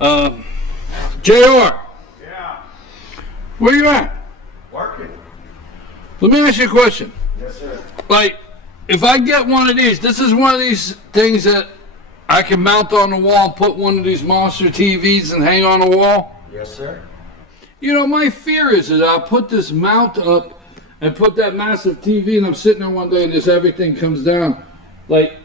JR, Yeah. where you at? Working. Let me ask you a question. Yes, sir. Like, if I get one of these, this is one of these things that I can mount on the wall, put one of these monster TVs and hang on the wall. Yes, sir. You know, my fear is that I'll put this mount up and put that massive TV, and I'm sitting there one day and just everything comes down. Like,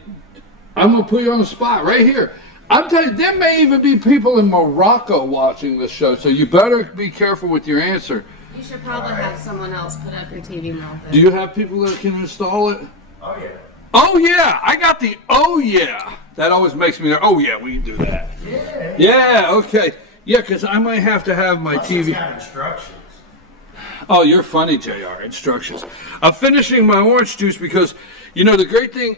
I'm going to put you on the spot right here. I'm telling you, there may even be people in Morocco watching this show, so you better be careful with your answer. You should probably have someone else put up your TV mount. Do you have people that can install it? Oh, yeah. Oh, yeah. I got the oh, yeah. That always makes me, oh, yeah, we can do that. Yeah. Yeah, okay. Yeah, because I might have to have my TV. It's got instructions. Oh, you're funny, JR. Instructions. I'm finishing my orange juice because, you know, the great thing,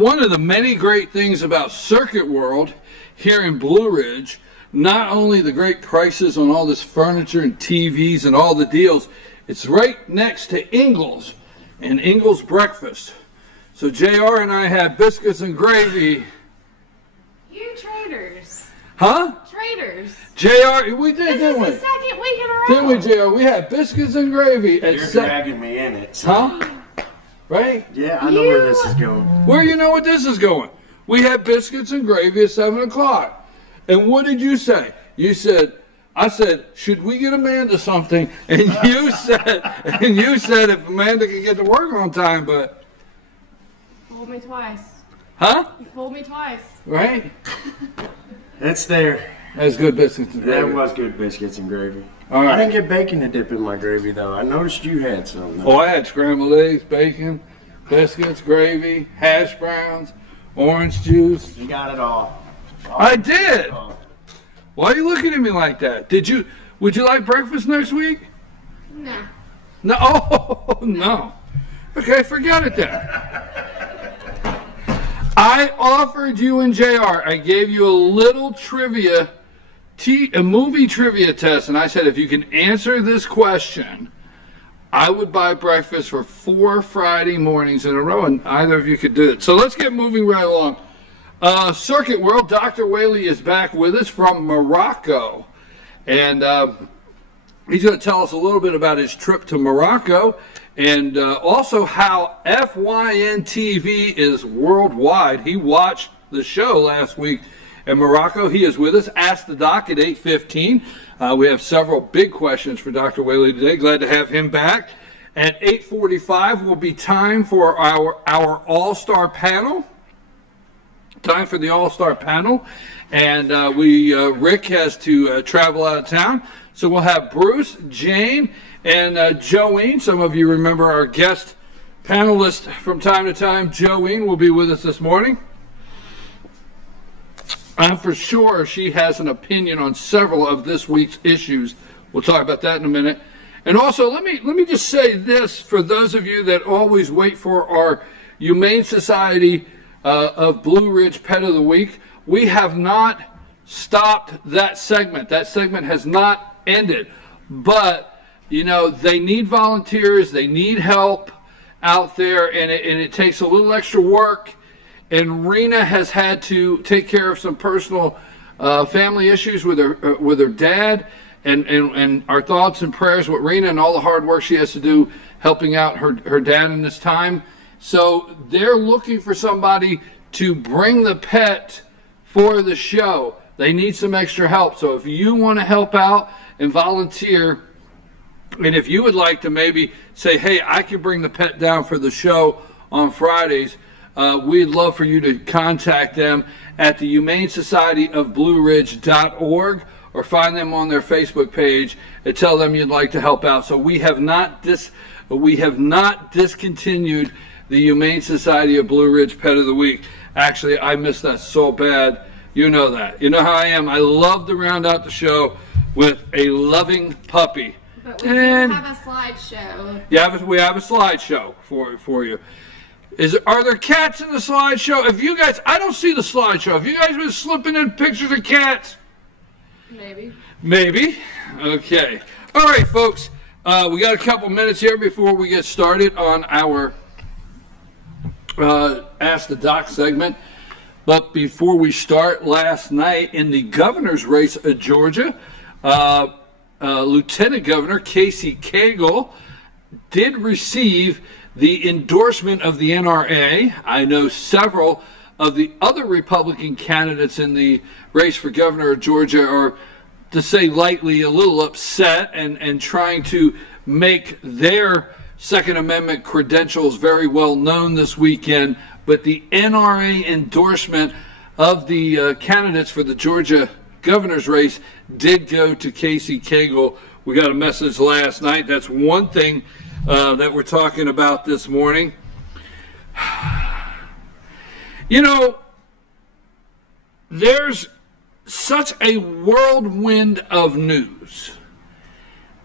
one of the many great things about Circuit World here in Blue Ridge, not only the great prices on all this furniture and TVs and all the deals, it's right next to Ingles and Ingles Breakfast. So JR and I had biscuits and gravy. You traitors. Huh? Traitors. JR, we did, This didn't we? is the second week in a row. Didn't we, JR? We had biscuits and gravy at You're dragging me in it. So. Huh? Right? Yeah, I know where this is going. Where you know what this is going? We had biscuits and gravy at 7 o'clock. And what did you say? You said, I said, should we get Amanda something? And you said, if Amanda could get to work on time, but. You fooled me twice. Huh? You fooled me twice. Right? It's there. That's good biscuits and That gravy. was good biscuits and gravy. All I right. didn't get bacon to dip in my gravy, though. I noticed you had some. Oh, I had scrambled eggs, bacon, biscuits, gravy, hash browns, orange juice. You got it all. I did. Why are you looking at me like that? Would you like breakfast next week? Nah. No. Oh, no. Okay, forget it then. I offered you and JR, I gave you a little trivia, a movie trivia test, and I said if you can answer this question, I would buy breakfast for 4 Friday mornings in a row, and either of you could do it. So let's get moving right along. Circuit World, Dr. Whaley is back with us from Morocco, and he's going to tell us a little bit about his trip to Morocco, and also how FYN TV is worldwide. He watched the show last week in Morocco. He is with us. Ask the Doc at 8:15. We have several big questions for Dr. Whaley today. Glad to have him back. At 8:45 will be time for our All-Star panel. Time for the All-Star panel. And Rick has to travel out of town. So we'll have Bruce, Jane, and Joeen. Some of you remember our guest panelist from time to time. Joeen will be with us this morning. I'm for sure she has an opinion on several of this week's issues. We'll talk about that in a minute. And also, let me just say this for those of you that always wait for our Humane Society of Blue Ridge Pet of the Week. We have not stopped that segment. That segment has not ended. But, you know, they need volunteers. They need help out there. And it takes a little extra work. And Rena has had to take care of some personal family issues with her dad. And our thoughts and prayers with Rena and all the hard work she has to do helping out her dad in this time. So they're looking for somebody to bring the pet for the show. They need some extra help. So if you want to help out and volunteer, and if you would like to maybe say, hey, I can bring the pet down for the show on Fridays, we'd love for you to contact them at the Humane Society of BlueRidge.org or find them on their Facebook page and tell them you'd like to help out. So we have not discontinued the Humane Society of Blue Ridge Pet of the Week. Actually, I miss that so bad. You know that. You know how I am. I love to round out the show with a loving puppy. But we do have a slideshow. Yeah, we have a slideshow for you. Are there cats in the slideshow? If you guys, I don't see the slideshow. Have you guys been slipping in pictures of cats? Maybe. Maybe. Okay. All right, folks. We got a couple minutes here before we get started on our Ask the Doc segment. But before we start, last night in the governor's race of Georgia, Lieutenant Governor Casey Cagle did receive the endorsement of the NRA. I know several of the other Republican candidates in the race for governor of Georgia are, to say lightly, a little upset and trying to make their Second Amendment credentials very well known this weekend. But the NRA endorsement of the candidates for the Georgia governor's race did go to Casey Cagle. We got a message last night. That's one thing that we're talking about this morning. You know, there's such a whirlwind of news,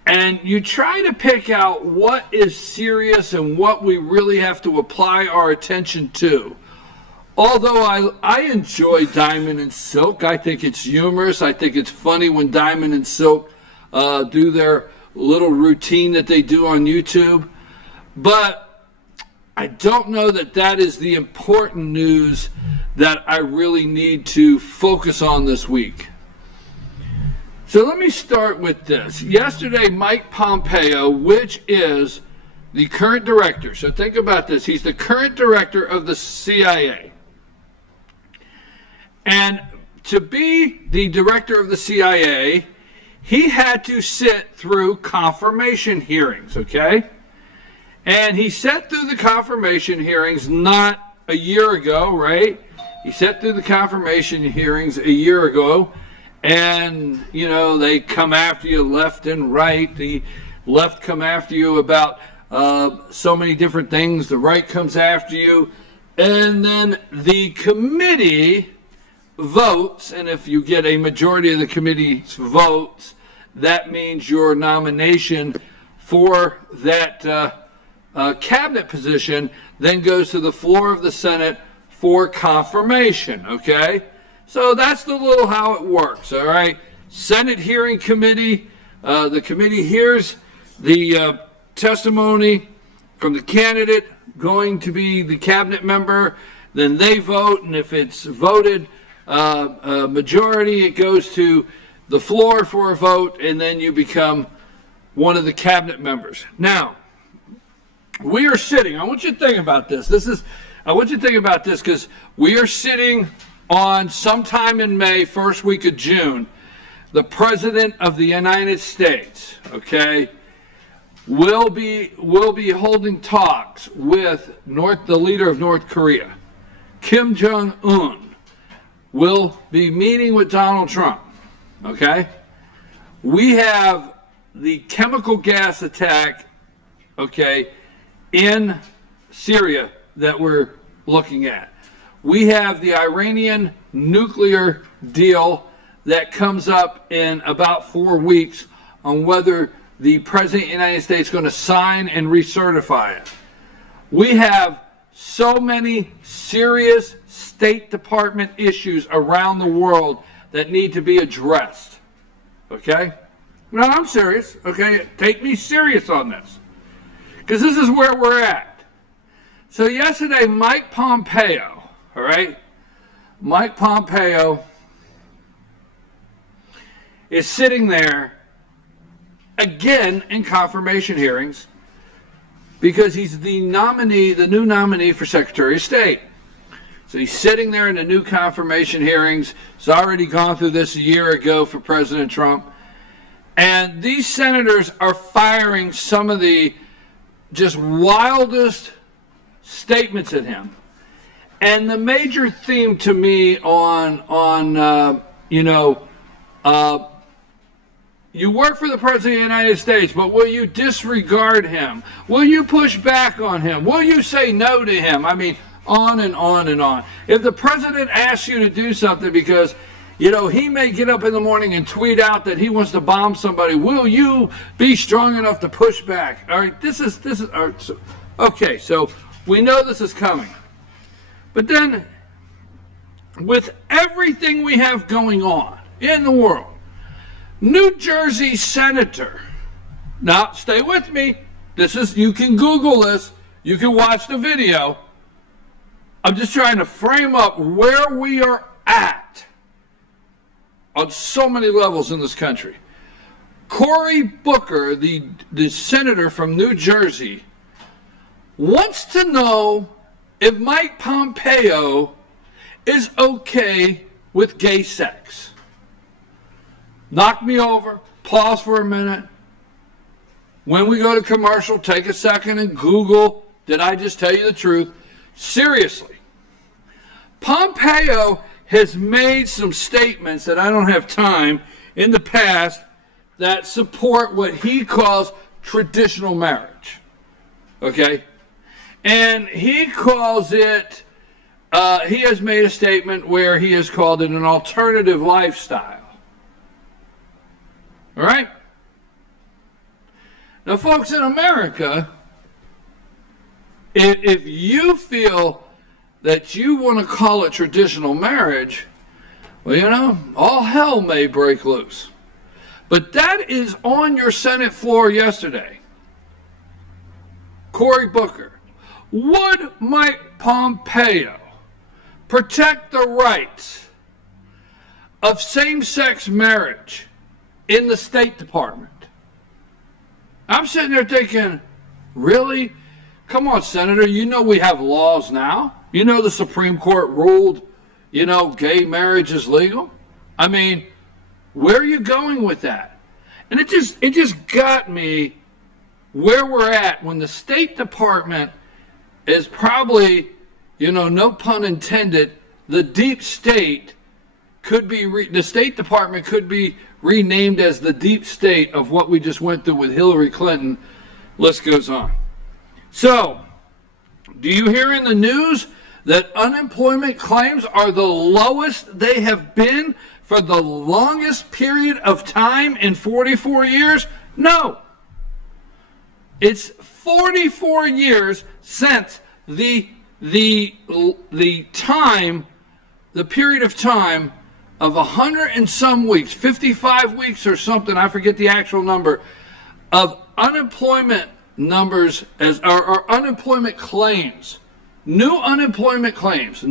and you try to pick out what is serious and what we really have to apply our attention to. Although I enjoy Diamond and Silk, I think it's humorous. I think it's funny when Diamond and Silk do their little routine that they do on YouTube. But I don't know that that is the important news that I really need to focus on this week. So let me start with this. Yesterday, Mike Pompeo, which is the current director, so think about this, he's the current director of the CIA. And to be the director of the CIA, he had to sit through confirmation hearings, okay? And he sat through the confirmation hearings not a year ago, right? He sat through the confirmation hearings a year ago, and, you know, they come after you left and right. The left come after you about so many different things. The right comes after you. And then the committee votes, and if you get a majority of the committee's votes, that means your nomination for that cabinet position then goes to the floor of the Senate for confirmation, okay? So that's the little how it works, all right? Senate hearing committee, the committee hears the testimony from the candidate going to be the cabinet member, then they vote, and if it's voted a majority, it goes to the floor for a vote, and then you become one of the cabinet members. Now, we are sitting, I want you to think about this. I want you to think about this because we are sitting on sometime in May, first week of June, the President of the United States, okay, will be holding talks with the leader of North Korea. Kim Jong-un will be meeting with Donald Trump, okay? We have the chemical gas attack, okay, in Syria that we're looking at. We have the Iranian nuclear deal that comes up in about 4 weeks on whether the President of the United States is going to sign and recertify it. We have so many serious State Department issues around the world that need to be addressed. Okay? No, I'm serious. Okay? Take me serious on this. Because this is where we're at. So yesterday, Mike Pompeo, all right? Mike Pompeo is sitting there again in confirmation hearings because he's the nominee, the new nominee for Secretary of State. So he's sitting there in the new confirmation hearings. He's already gone through this a year ago for President Trump. And these senators are firing some of the just wildest statements at him. And the major theme to me you work for the President of the United States, but will you disregard him? Will you push back on him? Will you say no to him? I mean, on and on and on. If the President asks you to do something because, you know, he may get up in the morning and tweet out that he wants to bomb somebody, will you be strong enough to push back? All right, this is all right, okay, so we know this is coming. But then, with everything we have going on in the world, New Jersey Senator, now stay with me, you can Google this, you can watch the video. I'm just trying to frame up where we are at on so many levels in this country. Cory Booker, the senator from New Jersey, wants to know if Mike Pompeo is okay with gay sex. Knock me over, pause for a minute. When we go to commercial, take a second and Google, did I just tell you the truth? Seriously. Pompeo has made some statements that I don't have time in the past that support what he calls traditional marriage. Okay? And he calls it, he has made a statement where he has called it an alternative lifestyle. All right? Now, folks, in America, if you feel that you want to call it traditional marriage, well, you know, all hell may break loose. But that is on your Senate floor yesterday. Cory Booker. Would Mike Pompeo protect the rights of same-sex marriage in the State Department? I'm sitting there thinking, really? Come on, Senator, you know we have laws now. You know the Supreme Court ruled, you know, gay marriage is legal. I mean, where are you going with that? And it just got me where we're at when the State Department is probably, you know, no pun intended, the deep state could be, the State Department could be renamed as the deep state of what we just went through with Hillary Clinton. List goes on. So, do you hear in the news that unemployment claims are the lowest they have been for the longest period of time in 44 years? No. It's 44 years since the period of time of 100 and some weeks, 55 weeks or something, I forget the actual number, of unemployment numbers or unemployment claims. New unemployment claims,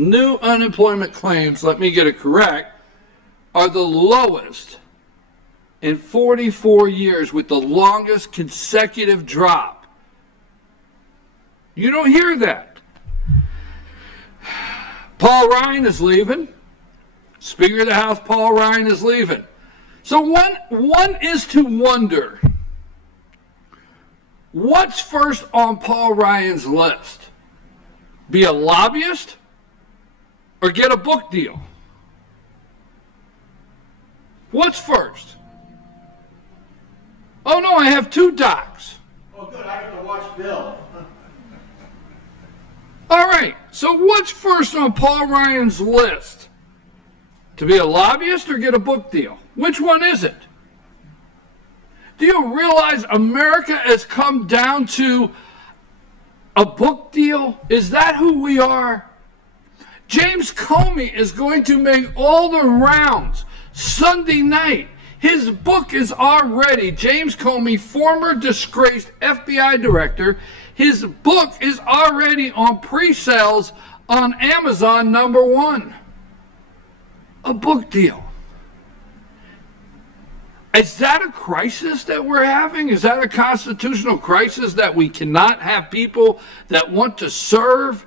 let me get it correct, are the lowest in 44 years with the longest consecutive drop. You don't hear that. Paul Ryan is leaving. Speaker of the House, Paul Ryan, is leaving. So one is to wonder, what's first on Paul Ryan's list? Be a lobbyist or get a book deal? What's first? Oh no, I have 2 docs. Oh good, I get to watch Bill. All right, so what's first on Paul Ryan's list? To be a lobbyist or get a book deal? Which one is it? Do you realize America has come down to a book deal? Is that who we are? James Comey is going to make all the rounds Sunday night. His book is already, James Comey, former disgraced FBI director, his book is already on pre-sales on Amazon #1. A book deal. Is that a crisis that we're having? Is that a constitutional crisis that we cannot have people that want to serve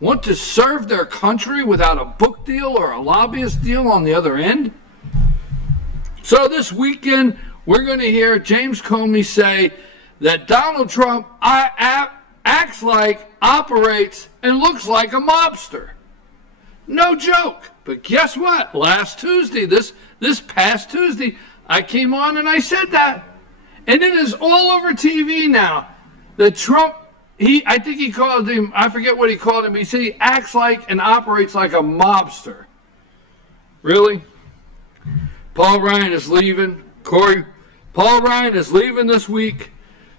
their country without a book deal or a lobbyist deal on the other end? So this weekend, we're going to hear James Comey say that Donald Trump acts like, operates, and looks like a mobster. No joke. But guess what? Last Tuesday, this past Tuesday, I came on and I said that. And it is all over TV now. That Trump, I think he called him, I forget what he called him. He said he acts like and operates like a mobster. Really? Paul Ryan is leaving. Paul Ryan is leaving this week.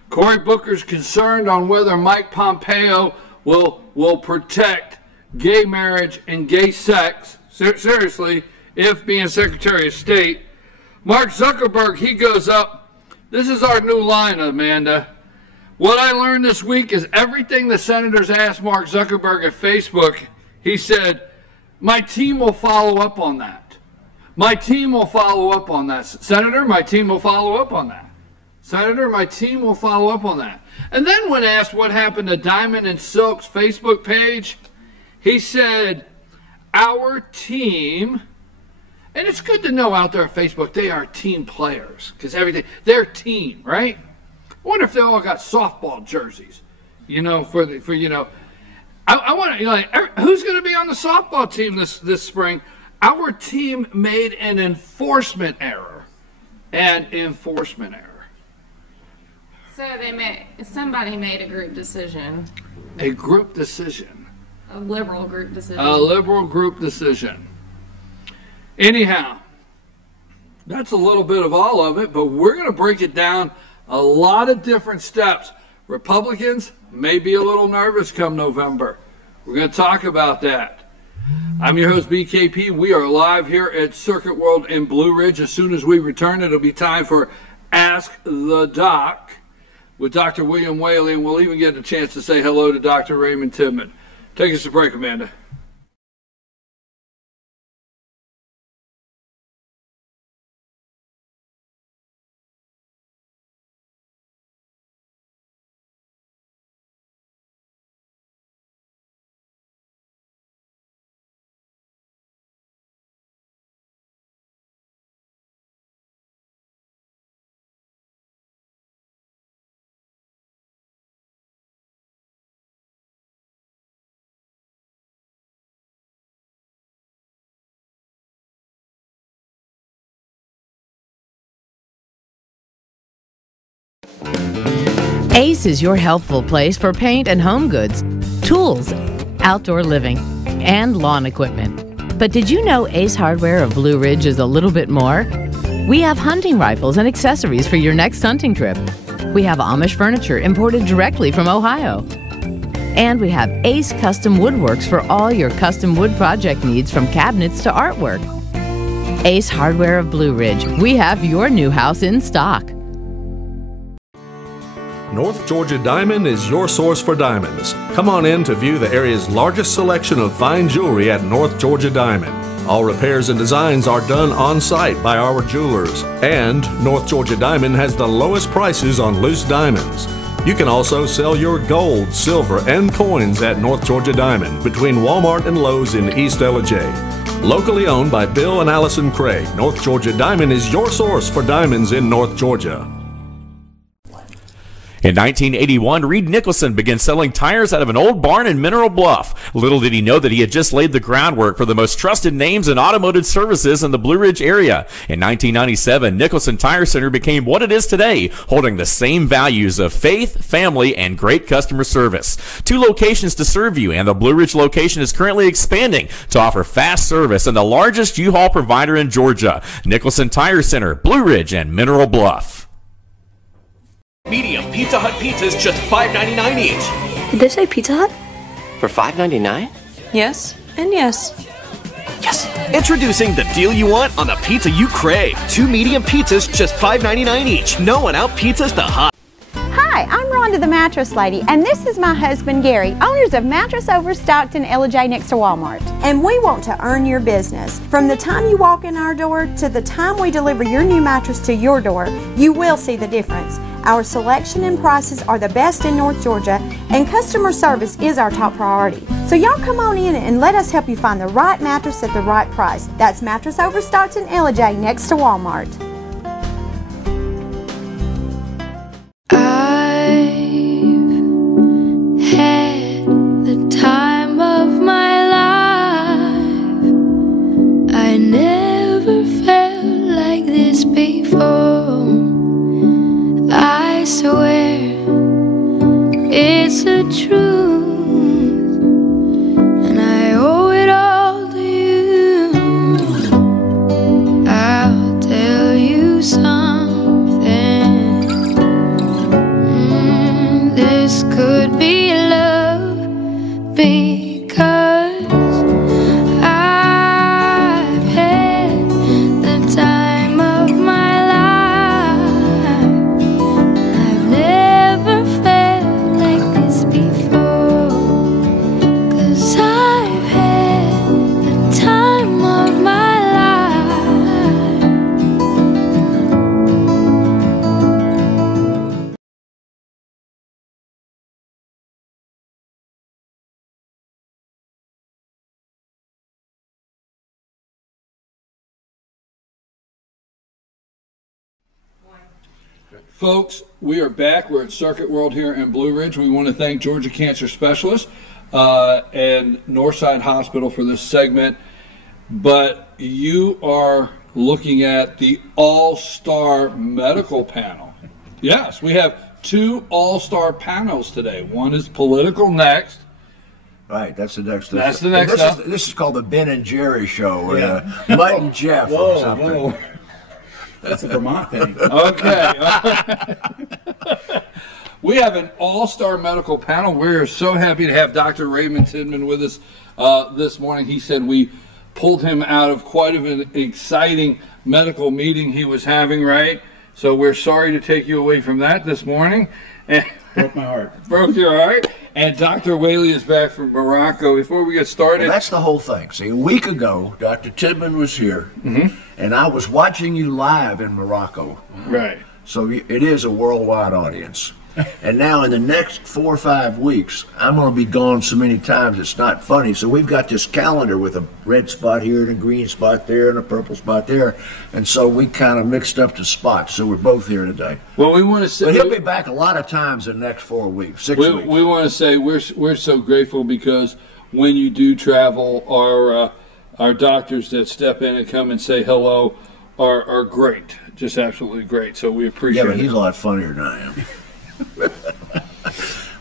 Cory Booker's concerned on whether Mike Pompeo will protect gay marriage and gay sex, seriously, if being Secretary of State. Mark Zuckerberg, he goes up. This is our new line, Amanda. What I learned this week is everything the senators asked Mark Zuckerberg at Facebook, he said, my team will follow up on that. My team will follow up on that. Senator, my team will follow up on that. Senator, my team will follow up on that. And then when asked what happened to Diamond and Silk's Facebook page, he said, our team, and it's good to know out there at Facebook, they are team players, because everything, they're team, right? I wonder if they all got softball jerseys, I want to, who's going to be on the softball team this spring? Our team made an enforcement error. So somebody made a group decision. A group decision. A liberal group decision. A liberal group decision. Anyhow, that's a little bit of all of it, but we're going to break it down a lot of different steps. Republicans may be a little nervous come November. We're going to talk about that. I'm your host, BKP. We are live here at Circuit World in Blue Ridge. As soon as we return, it'll be time for Ask the Doc with Dr. William Whaley, and we'll even get a chance to say hello to Dr. Raymond Tidman. Take us to break, Amanda. Ace is your healthful place for paint and home goods, tools, outdoor living, and lawn equipment. But did you know Ace Hardware of Blue Ridge is a little bit more? We have hunting rifles and accessories for your next hunting trip. We have Amish furniture imported directly from Ohio. And we have Ace Custom Woodworks for all your custom wood project needs, from cabinets to artwork. Ace Hardware of Blue Ridge. We have your new house in stock. North Georgia Diamond is your source for diamonds. Come on in to view the area's largest selection of fine jewelry at North Georgia Diamond. All repairs and designs are done on site by our jewelers. And North Georgia Diamond has the lowest prices on loose diamonds. You can also sell your gold, silver, and coins at North Georgia Diamond between Walmart and Lowe's in East Ellijay. Locally owned by Bill and Allison Craig, North Georgia Diamond is your source for diamonds in North Georgia. In 1981, Reed Nicholson began selling tires out of an old barn in Mineral Bluff. Little did he know that he had just laid the groundwork for the most trusted names in automotive services in the Blue Ridge area. In 1997, Nicholson Tire Center became what it is today, holding the same values of faith, family, and great customer service. 2 locations to serve you, and the Blue Ridge location is currently expanding to offer fast service and the largest U-Haul provider in Georgia. Nicholson Tire Center, Blue Ridge, and Mineral Bluff. Medium Pizza Hut pizzas, just $5.99 each. Did they say Pizza Hut? For $5.99? Yes, and yes. Yes! Introducing the deal you want on the pizza you crave. 2 medium pizzas, just $5.99 each. No one out pizzas the hot. Hi, I'm Rhonda the Mattress Lady, and this is my husband Gary, owners of Mattress Overstocked in Ellijay next to Walmart. And we want to earn your business. From the time you walk in our door to the time we deliver your new mattress to your door, you will see the difference. Our selection and prices are the best in North Georgia, and customer service is our top priority. So y'all come on in and let us help you find the right mattress at the right price. That's Mattress Overstocked in Ellijay next to Walmart. Had the time of my life. I never felt like this before. I swear it's the truth, and I owe it all to you. I'll tell you something. This could be love, because I've had the time of my life. I've never felt folks, we are back. We're at Circuit World here in Blue Ridge. We want to thank Georgia Cancer Specialists and Northside Hospital for this segment. But you are looking at the All-Star Medical Panel. Yes, we have 2 All-Star panels today. One is political next. Right, that's the next. That's the next. This is called the Ben and Jerry Show, or Mutt and Jeff, or something. Whoa. That's a Vermont thing. Okay. We have an all-star medical panel. We're so happy to have Dr. Raymond Tidman with us this morning. He said we pulled him out of quite an exciting medical meeting he was having, right? So we're sorry to take you away from that this morning. Broke my heart. Broke your heart. And Dr. Whaley is back from Morocco. Before we get started... Well, that's the whole thing. See, a week ago, Dr. Tidman was here, and I was watching you live in Morocco. Right. So it is a worldwide audience. And now in the next 4 or 5 weeks, I'm going to be gone so many times it's not funny. So we've got this calendar with a red spot here and a green spot there and a purple spot there. And so we kind of mixed up the spots. So we're both here today. Well, we want to say... But he'll be back a lot of times in the next 4 weeks, 6 weeks. We want to say we're so grateful because when you do travel, our doctors that step in and come and say hello are great. Just absolutely great. So we appreciate it. Yeah, but he's a lot funnier than I am.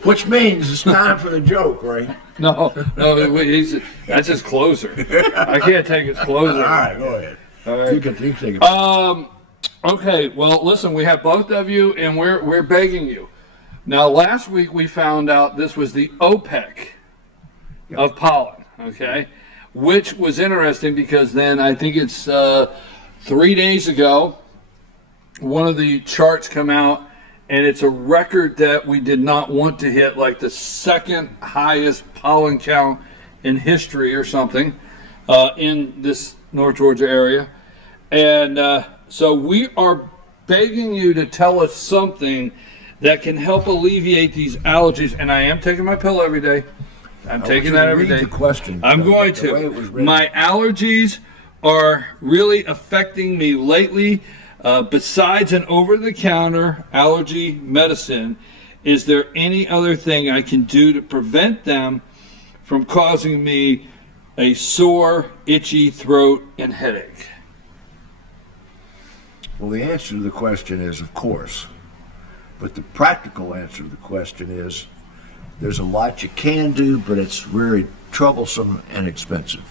Which means it's time for the joke, right? No, that's his closer. I can't take his closer. All right, go ahead. All right. You can take it. Okay, well, listen, we have both of you, and we're begging you. Now, last week we found out this was the OPEC of pollen, okay? Which was interesting because then I think it's 3 days ago, one of the charts come out, and it's a record that we did not want to hit, like the second highest pollen count in history or something in this North Georgia area. And so we are begging you to tell us something that can help alleviate these allergies. And I am taking my pill every day. I'm taking that every day. The question. I'm going to. My allergies are really affecting me lately. Besides an over-the-counter allergy medicine, is there any other thing I can do to prevent them from causing me a sore, itchy throat and headache? Well, the answer to the question is, of course. But the practical answer to the question is, there's a lot you can do, but it's very troublesome and expensive.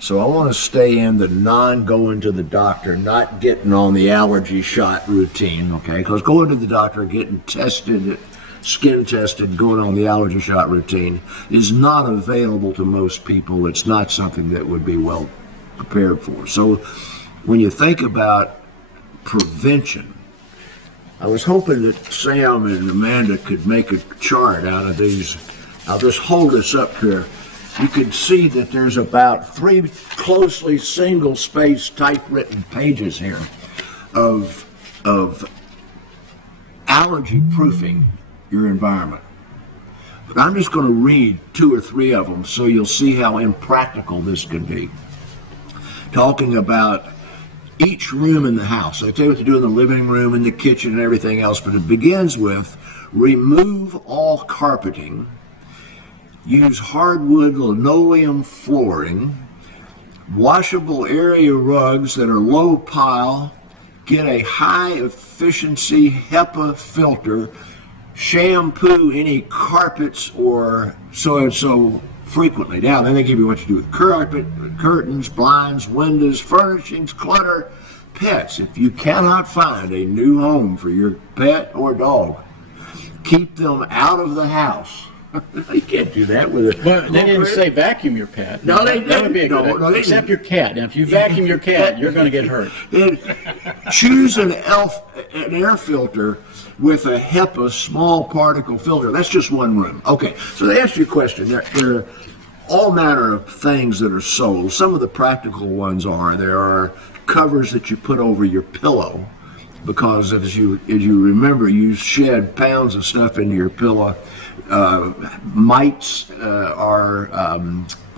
So I want to stay in the non-going to the doctor, not getting on the allergy shot routine, okay? Because going to the doctor, getting tested, skin tested, going on the allergy shot routine is not available to most people. It's not something that would be well prepared for. So when you think about prevention, I was hoping that Sam and Amanda could make a chart out of these. I'll just hold this up here. You can see that there's about 3 closely single-spaced typewritten pages here of allergy-proofing your environment. But I'm just going to read 2 or 3 of them so you'll see how impractical this can be. Talking about each room in the house. I tell you what to do in the living room, in the kitchen, and everything else, but it begins with remove all carpeting. Use hardwood linoleum flooring, washable area rugs that are low pile, get a high efficiency HEPA filter, shampoo any carpets or so and so frequently. Now, then they give you what to do with carpet, curtains, blinds, windows, furnishings, clutter, pets. If you cannot find a new home for your pet or dog, keep them out of the house. You can't do that with it. But they didn't say vacuum your pet. No, they didn't. That would be a good except your cat. Now, if you vacuum your cat, you're going to get hurt. Choose an air filter with a HEPA small particle filter. That's just one room. Okay, so to answer your question, there are all manner of things that are sold. Some of the practical ones there are covers that you put over your pillow, because as you remember, you shed pounds of stuff into your pillow. Mites are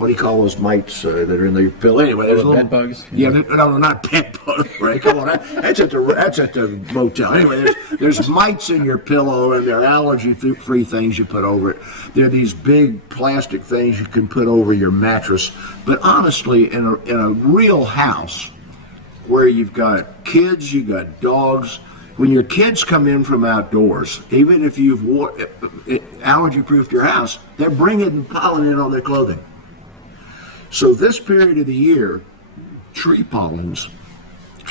what do you call those mites that are in the pill? Anyway, there's little bed bugs. Yeah, no, not bed bugs. Right? Come on, that's at the motel. Anyway, there's mites in your pillow, and they're allergy-free things you put over it. They're these big plastic things you can put over your mattress. But honestly, in a real house where you've got kids, you've got dogs, when your kids come in from outdoors, even if you've allergy-proofed your house, they're bringing pollen in on their clothing. So this period of the year, tree pollens,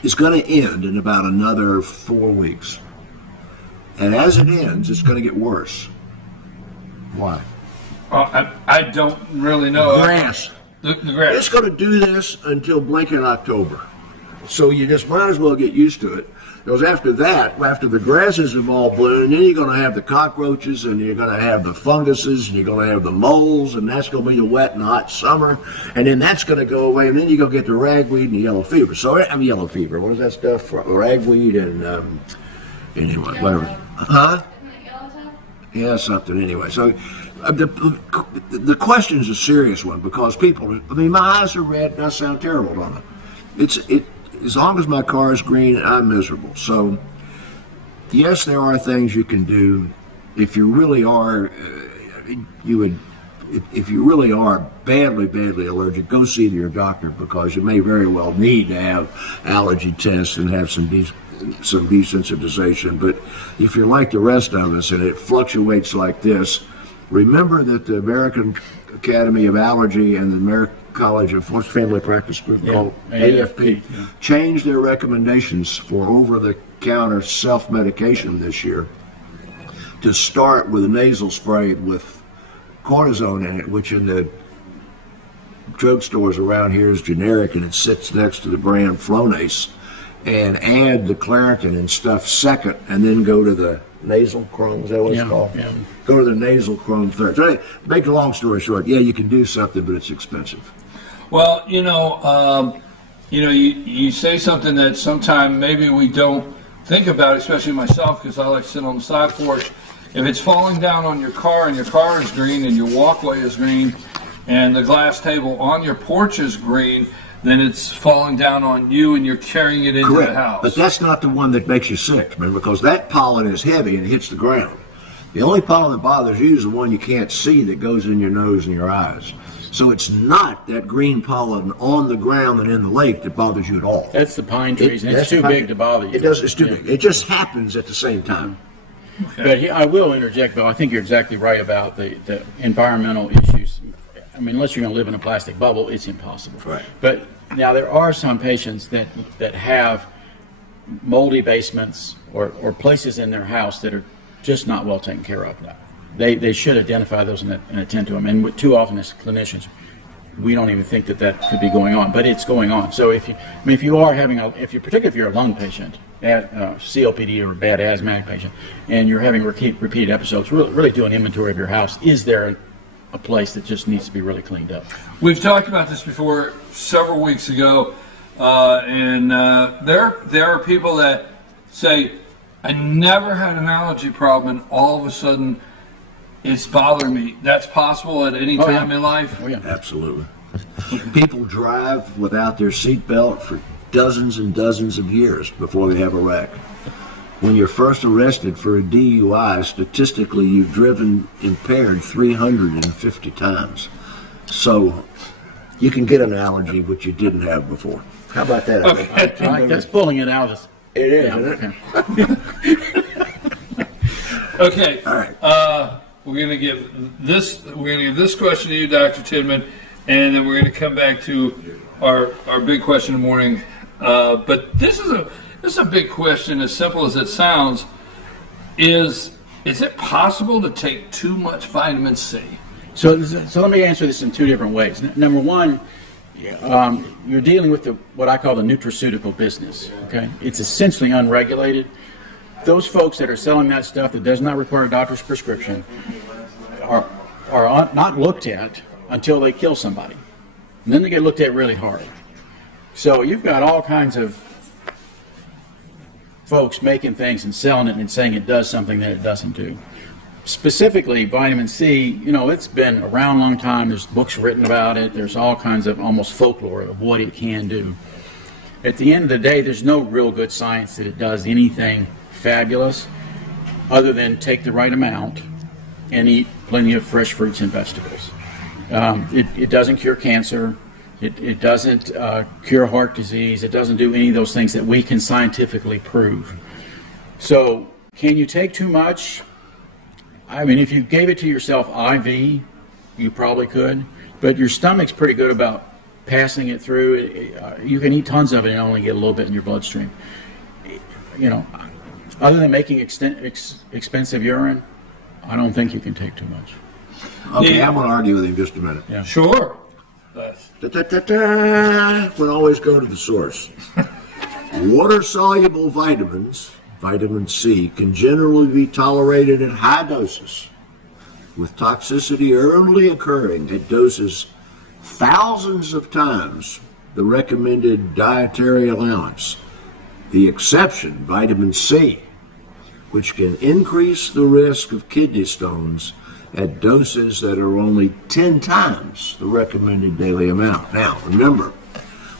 is going to end in about another 4 weeks. And as it ends, it's going to get worse. Why? I don't really know. Grass. The grass. It's going to do this until blinking October. So you just might as well get used to it. Because after that, after the grasses have all bloomed, then you're going to have the cockroaches, and you're going to have the funguses, and you're going to have the moles, and that's going to be the wet and hot summer. And then that's going to go away, and then you're going to get the ragweed and the yellow fever. So, yellow fever. What is that stuff? Ragweed and, anyway, whatever. Huh? Yeah, something. Anyway, so the question is a serious one because people, my eyes are red and I sound terrible, don't I? As long as my car is green, I'm miserable. So, yes, there are things you can do if you really are. If you really are badly allergic, go see your doctor because you may very well need to have allergy tests and have some desensitization. But if you're like the rest of us and it fluctuates like this, remember that the American Academy of Allergy and the American College of Family Practice Group called AFP changed their recommendations for over-the-counter self-medication this year to start with a nasal spray with cortisone in it, which in the drugstores around here is generic and it sits next to the brand Flonase, and add the Claritin and stuff second, and then go to the nasal chrome. Is that what it's called? Yeah. Go to the nasal chrome third. So, make a long story short, yeah, you can do something, but it's expensive. Well, you say something that sometimes maybe we don't think about, especially myself, because I like to sit on the side porch. If it's falling down on your car and your car is green and your walkway is green and the glass table on your porch is green, then it's falling down on you and you're carrying it into the house. But that's not the one that makes you sick, man, because that pollen is heavy and hits the ground. The only pollen that bothers you is the one you can't see that goes in your nose and your eyes. So it's not that green pollen on the ground and in the lake that bothers you at all. That's the pine trees, and it's too big to bother you. It's too big. It just happens at the same time. Okay. But I will interject, Bill. I think you're exactly right about the environmental issues. I mean, unless you're going to live in a plastic bubble, it's impossible. Right. But now there are some patients that have moldy basements or places in their house that are just not well taken care of. They should identify those and attend to them. And too often as clinicians, we don't even think that could be going on, but it's going on. So if you are having particularly if you're a lung patient, COPD or a bad asthmatic patient, and you're having repeated episodes, really do an inventory of your house. Is there a place that just needs to be really cleaned up? We've talked about this before several weeks ago, and there are people that say, I never had an allergy problem, and all of a sudden it's bothering me. That's possible at any time in life? Oh, yeah. Absolutely. People drive without their seatbelt for dozens and dozens of years before they have a wreck. When you're first arrested for a DUI, statistically you've driven impaired 350 times. So you can get an allergy which you didn't have before. How about that? Okay. That's pulling it out. It is, isn't it? Okay. All right. We're going to give this question to you, Dr. Tidman, and then we're going to come back to our big question in the morning. But this is a big question, as simple as it sounds. Is it possible to take too much vitamin C? So let me answer this in two different ways. Number one, you're dealing with what I call the nutraceutical business. Okay, it's essentially unregulated. Those folks that are selling that stuff that does not require a doctor's prescription are not looked at until they kill somebody. And then they get looked at really hard. So you've got all kinds of folks making things and selling it and saying it does something that it doesn't do. specifically vitamin C, you know, it's been around a long time. There's books written about it. There's all kinds of almost folklore of what it can do. At the end of the day, there's no real good science that it does anything fabulous other than take the right amount and eat plenty of fresh fruits and vegetables. It doesn't cure cancer. It doesn't cure heart disease. It doesn't do any of those things that we can scientifically prove. So can you take too much? I mean, if you gave it to yourself IV, you probably could, but your stomach's pretty good about passing it through. You can eat tons of it and only get a little bit in your bloodstream. You know, other than making expensive urine, I don't think you can take too much. Okay, I'm going to argue with you in just a minute. Yeah. Sure. We'll always go to the source. Water-soluble vitamins, vitamin C, can generally be tolerated at high doses, with toxicity only occurring at doses thousands of times the recommended dietary allowance. The exception, vitamin C, which can increase the risk of kidney stones at doses that are only 10 times the recommended daily amount. Now, remember,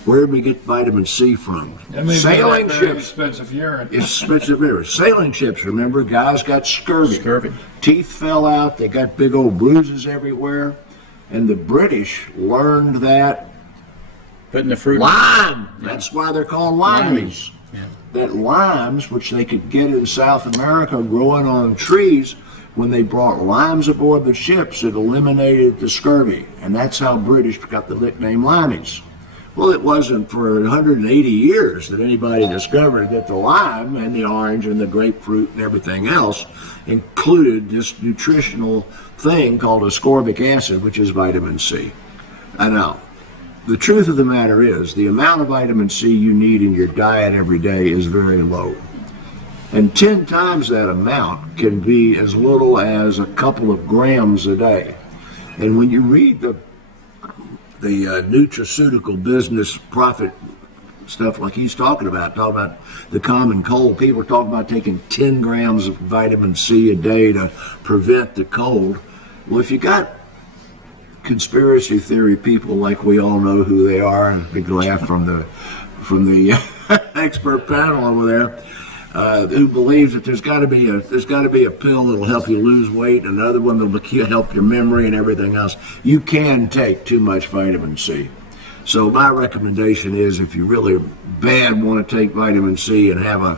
where did we get vitamin C from? Sailing ships. Expensive urine. Expensive urine. Sailing ships, remember, guys got scurvy. Teeth fell out. They got big old bruises everywhere. And the British learned that putting the fruit lime. That's why they're called limeys. Yeah. That limes, which they could get in South America growing on trees, when they brought limes aboard the ships, it eliminated the scurvy. And that's how British got the nickname limeys. Well, it wasn't for 180 years that anybody discovered that the lime and the orange and the grapefruit and everything else included this nutritional thing called ascorbic acid, which is vitamin C. I know. The truth of the matter is the amount of vitamin C you need in your diet every day is very low. And 10 times that amount can be as little as a couple of grams a day. And when you read the nutraceutical business profit stuff like he's talking about the common cold, people are talking about taking 10 grams of vitamin C a day to prevent the cold. Well, if you got conspiracy theory people like we all know who they are, and a big laugh from the expert panel over there, who believes that there's got to be a pill that'll help you lose weight, and another one that'll help your memory and everything else. You can take too much vitamin C. So my recommendation is, if you really bad want to take vitamin C and have a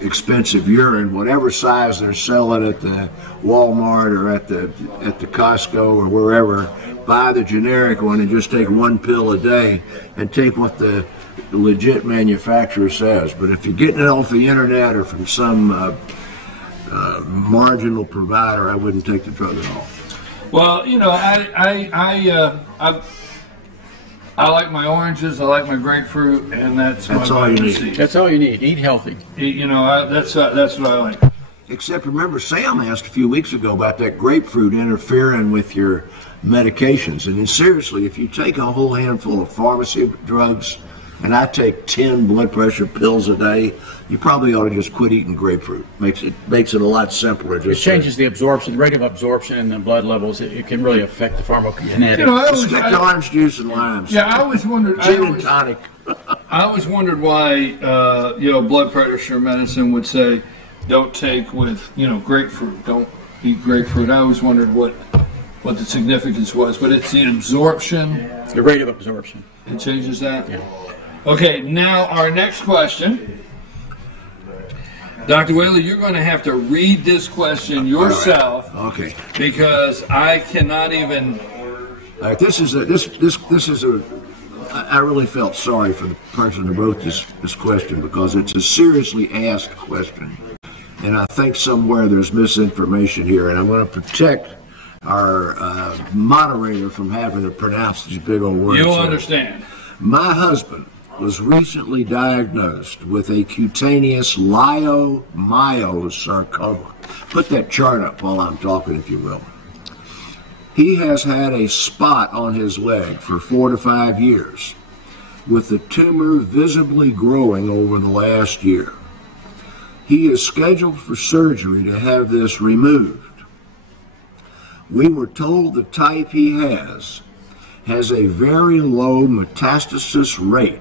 expensive urine, whatever size they're selling at the Walmart or at the Costco or wherever, buy the generic one and just take one pill a day and take what the legit manufacturer says. But if you're getting it off the internet or from some marginal provider, I wouldn't take the drug at all. Well, you know, I like my oranges, I like my grapefruit, and that's all you need. That's all you need. Eat healthy. You know, that's what I like. Except remember, Sam asked a few weeks ago about that grapefruit interfering with your medications. And then seriously, if you take a whole handful of pharmacy drugs, and I take 10 blood pressure pills a day, you probably ought to just quit eating grapefruit. Makes it a lot simpler. It changes the absorption, the rate of absorption in the blood levels. It can really affect the pharmacokinetics. You know, stick to orange juice and limes. Yeah, I always wondered. Gin and tonic. I always wondered why blood pressure medicine would say don't take with grapefruit. Don't eat grapefruit. I always wondered what the significance was, but it's the absorption. The rate of absorption. It changes that. Yeah. Okay, now our next question. Dr. Whaley, you're going to have to read this question yourself. Right. Okay. Because I cannot even. All right, I really felt sorry for the person who wrote this question, because it's a seriously asked question. And I think somewhere there's misinformation here, and I'm going to protect our moderator from having to pronounce these big old words. You'll understand. My husband was recently diagnosed with a cutaneous leiomyosarcoma. Put that chart up while I'm talking, if you will. He has had a spot on his leg for 4 to 5 years, with the tumor visibly growing over the last year. He is scheduled for surgery to have this removed. We were told the type he has a very low metastasis rate,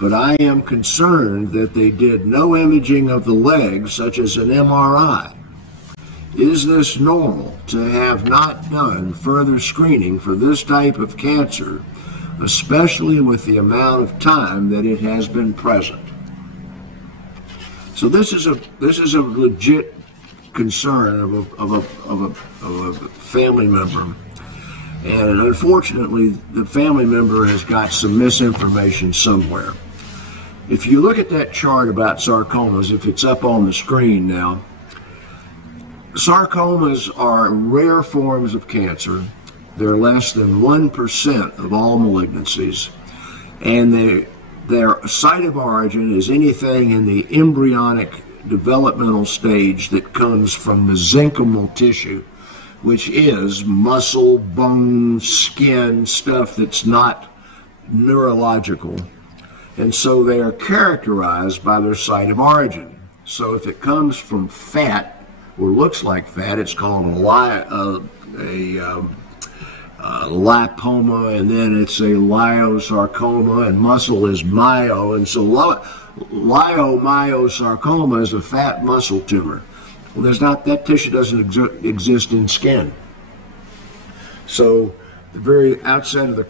but I am concerned that they did no imaging of the leg, such as an MRI. Is this normal to have not done further screening for this type of cancer, especially with the amount of time that it has been present? So this is a legit concern of a family member, and unfortunately the family member has got some misinformation somewhere. If you look at that chart about sarcomas, if it's up on the screen now, sarcomas are rare forms of cancer. They're less than 1% of all malignancies, and their site of origin is anything in the embryonic developmental stage that comes from mesenchymal tissue, which is muscle, bone, skin, stuff that's not neurological. And so they are characterized by their site of origin. So if it comes from fat or looks like fat, it's called a lipoma, and then it's a liosarcoma, and muscle is myo, and so leiomyosarcoma is a fat muscle tumor. Well, that tissue doesn't exist in skin. So the very outset of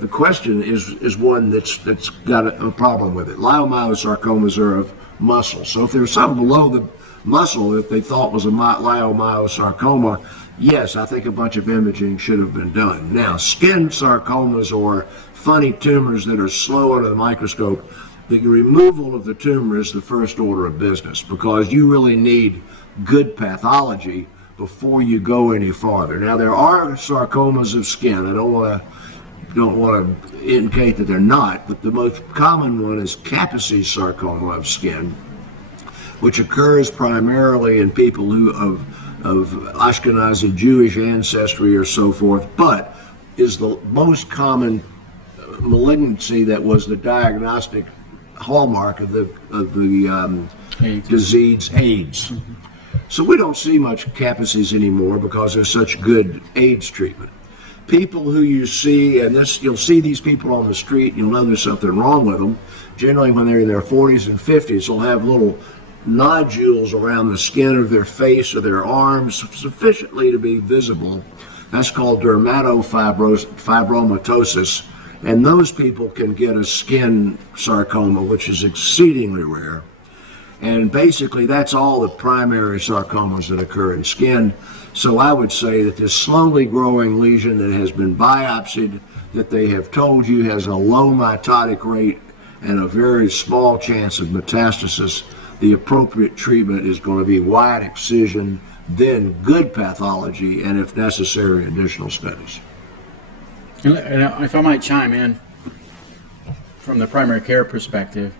the question is one that's got a problem with it. Leiomyosarcomas are of muscle. So if there's something below the muscle that they thought was a leiomyosarcoma, yes, I think a bunch of imaging should have been done. Now, skin sarcomas or funny tumors that are slow under the microscope, the removal of the tumor is the first order of business, because you really need good pathology before you go any farther. Now, there are sarcomas of skin. I don't want to indicate that they're not, but the most common one is Kaposi sarcoma of skin, which occurs primarily in people who of Ashkenazi Jewish ancestry or so forth, but is the most common malignancy that was the diagnostic hallmark of the disease AIDS. So we don't see much Kaposi's anymore because there's such good AIDS treatment. People who you see, and you'll see these people on the street, and you'll know there's something wrong with them. Generally, when they're in their 40s and 50s, they'll have little nodules around the skin of their face or their arms sufficiently to be visible. That's called dermatofibromatosis, and those people can get a skin sarcoma, which is exceedingly rare. And basically that's all the primary sarcomas that occur in skin. So I would say that this slowly growing lesion that has been biopsied, that they have told you has a low mitotic rate and a very small chance of metastasis, the appropriate treatment is going to be wide excision, then good pathology, and if necessary, additional studies. And if I might chime in from the primary care perspective,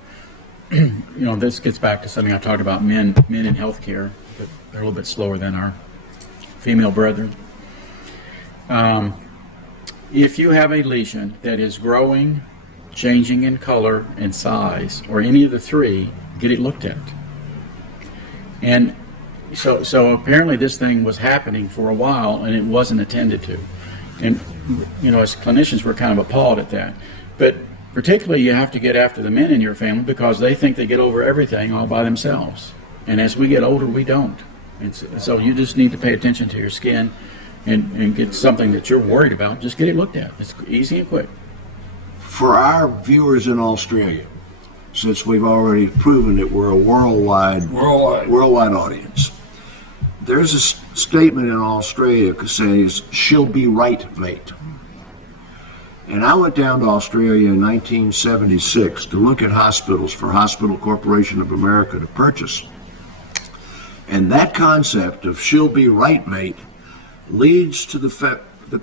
this gets back to something I talked about, men in healthcare. They're a little bit slower than our female brethren. If you have a lesion that is growing, changing in color and size, or any of the three, get it looked at. And so apparently this thing was happening for a while and it wasn't attended to. And as clinicians, we're kind of appalled at that. But particularly you have to get after the men in your family because they think they get over everything all by themselves. And as we get older, we don't. And so you just need to pay attention to your skin and get something that you're worried about. Just get it looked at. It's easy and quick. For our viewers in Australia, since we've already proven that we're a worldwide audience, there's a statement in Australia that says, "She'll be right, mate." And I went down to Australia in 1976 to look at hospitals for Hospital Corporation of America to purchase. And that concept of "she'll be right, mate" leads to the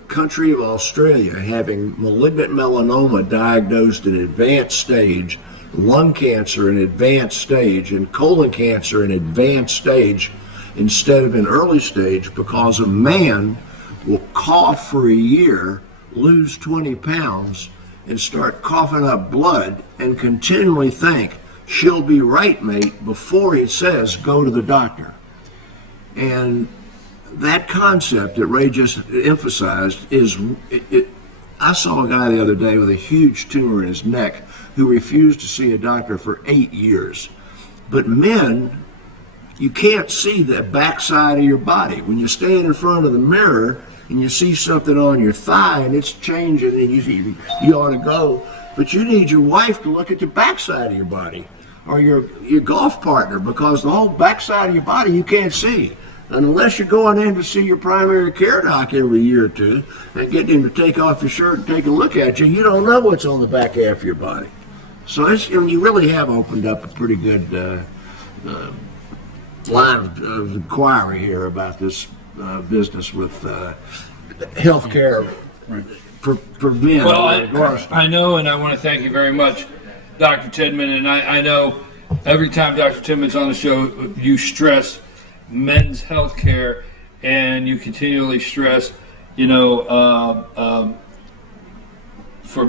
country of Australia having malignant melanoma diagnosed in advanced stage, lung cancer in advanced stage, and colon cancer in advanced stage instead of in early stage, because a man will cough for a year, lose 20 pounds, and start coughing up blood and continually think she'll be right, mate, before he says go to the doctor. And that concept that Ray just emphasized is, I saw a guy the other day with a huge tumor in his neck who refused to see a doctor for 8 years. But men, you can't see the backside of your body. When you stand in front of the mirror and you see something on your thigh and it's changing and you ought to go, but you need your wife to look at the backside of your body, or your golf partner, because the whole backside of your body you can't see. And unless you're going in to see your primary care doc every year or two and getting him to take off your shirt and take a look at you, you don't know what's on the back half of your body. So you really have opened up a pretty good line of inquiry here about this business with health care for men. Well, I know, and I want to thank you very much, Dr. Tidman, and I know every time Dr. Tidman's on the show, you stress men's health care, and you continually stress, for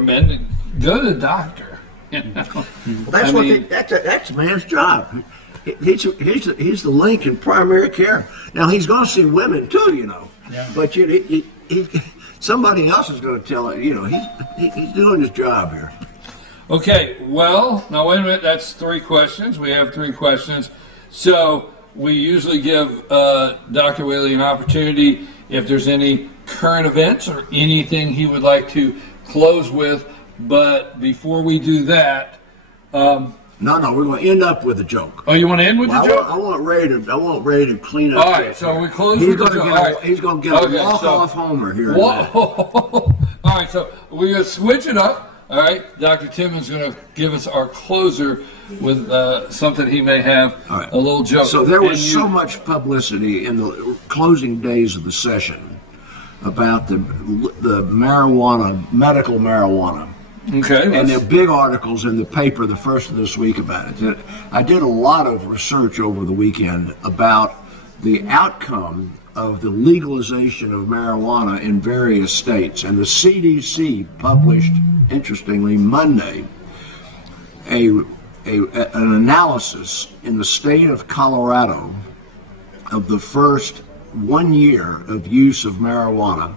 men to go to the doctor. Well, that's a man's job. He's the link in primary care. Now he's going to see women too, Yeah. But somebody else is going to tell it. He's doing his job here. Okay. Well, now wait a minute. That's 3 questions. We have 3 questions. So we usually give Dr. Whaley an opportunity if there's any current events or anything he would like to close with. But before we do that, no, we're going to end up with a joke. Oh, you want to end with the joke? I want Ray to clean up. All right, so we close with the joke. He's going to get a walk-off homer here. All right, so we're going to switch it up. All right, Dr. Tidman's going to give us our closer with something he may have, a little joke. So there was so much publicity in the closing days of the session about the marijuana, medical marijuana. Okay. And there are big articles in the paper the first of this week about it. I did a lot of research over the weekend about the outcome of the legalization of marijuana in various states. And the CDC published, interestingly, Monday, an analysis in the state of Colorado of the first 1 year of use of marijuana.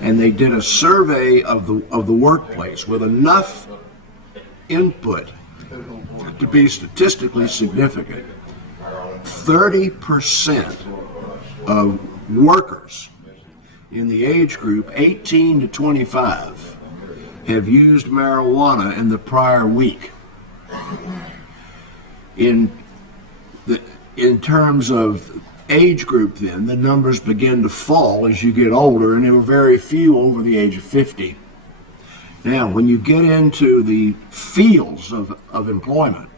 And they did a survey of the workplace with enough input to be statistically significant. 30% of workers in the age group 18 to 25 have used marijuana in the prior week. In terms of age group, then the numbers begin to fall as you get older, and there were very few over the age of 50. Now, when you get into the fields of employment,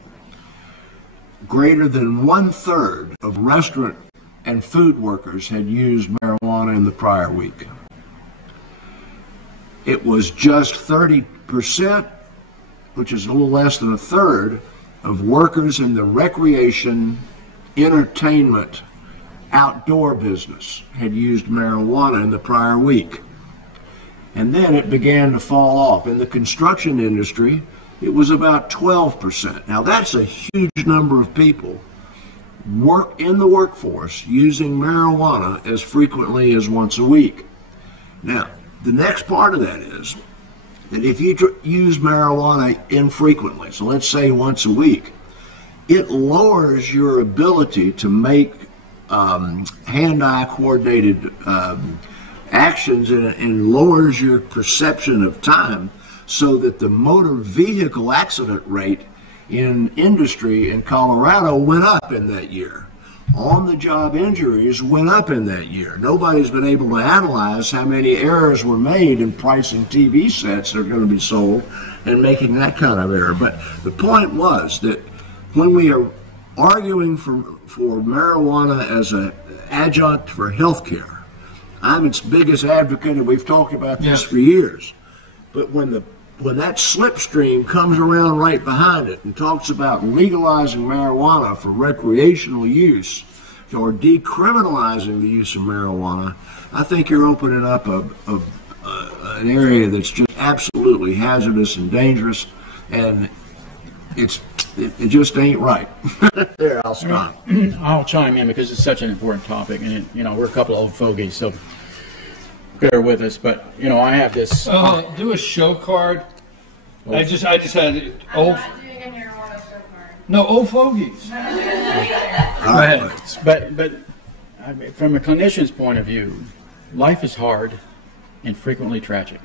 greater than 1/3 of restaurant and food workers had used marijuana in the prior week. It was just 30%, which is a little less than 1/3, of workers in the recreation, entertainment, outdoor business had used marijuana in the prior week. And then it began to fall off. In the construction industry, it was about 12%. Now that's a huge number of people work in the workforce using marijuana as frequently as once a week. Now, the next part of that is that if you use marijuana infrequently, so let's say once a week, it lowers your ability to make hand-eye coordinated actions and lowers your perception of time, so that the motor vehicle accident rate in industry in Colorado went up in that year. On-the-job injuries went up in that year. Nobody's been able to analyze how many errors were made in pricing TV sets that are going to be sold and making that kind of error. But the point was that when we are arguing for marijuana as an adjunct for health care, I'm its biggest advocate, and we've talked about this for years. But when that slipstream comes around right behind it and talks about legalizing marijuana for recreational use or decriminalizing the use of marijuana, I think you're opening up an area that's just absolutely hazardous and dangerous. And it just ain't right. There, I'll stop. I'll chime in because it's such an important topic, and we're a couple of old fogies, so bear with us. But I have this. Do a show card. I just had old. No, old fogies. Go ahead. But from a clinician's point of view, life is hard and frequently tragic.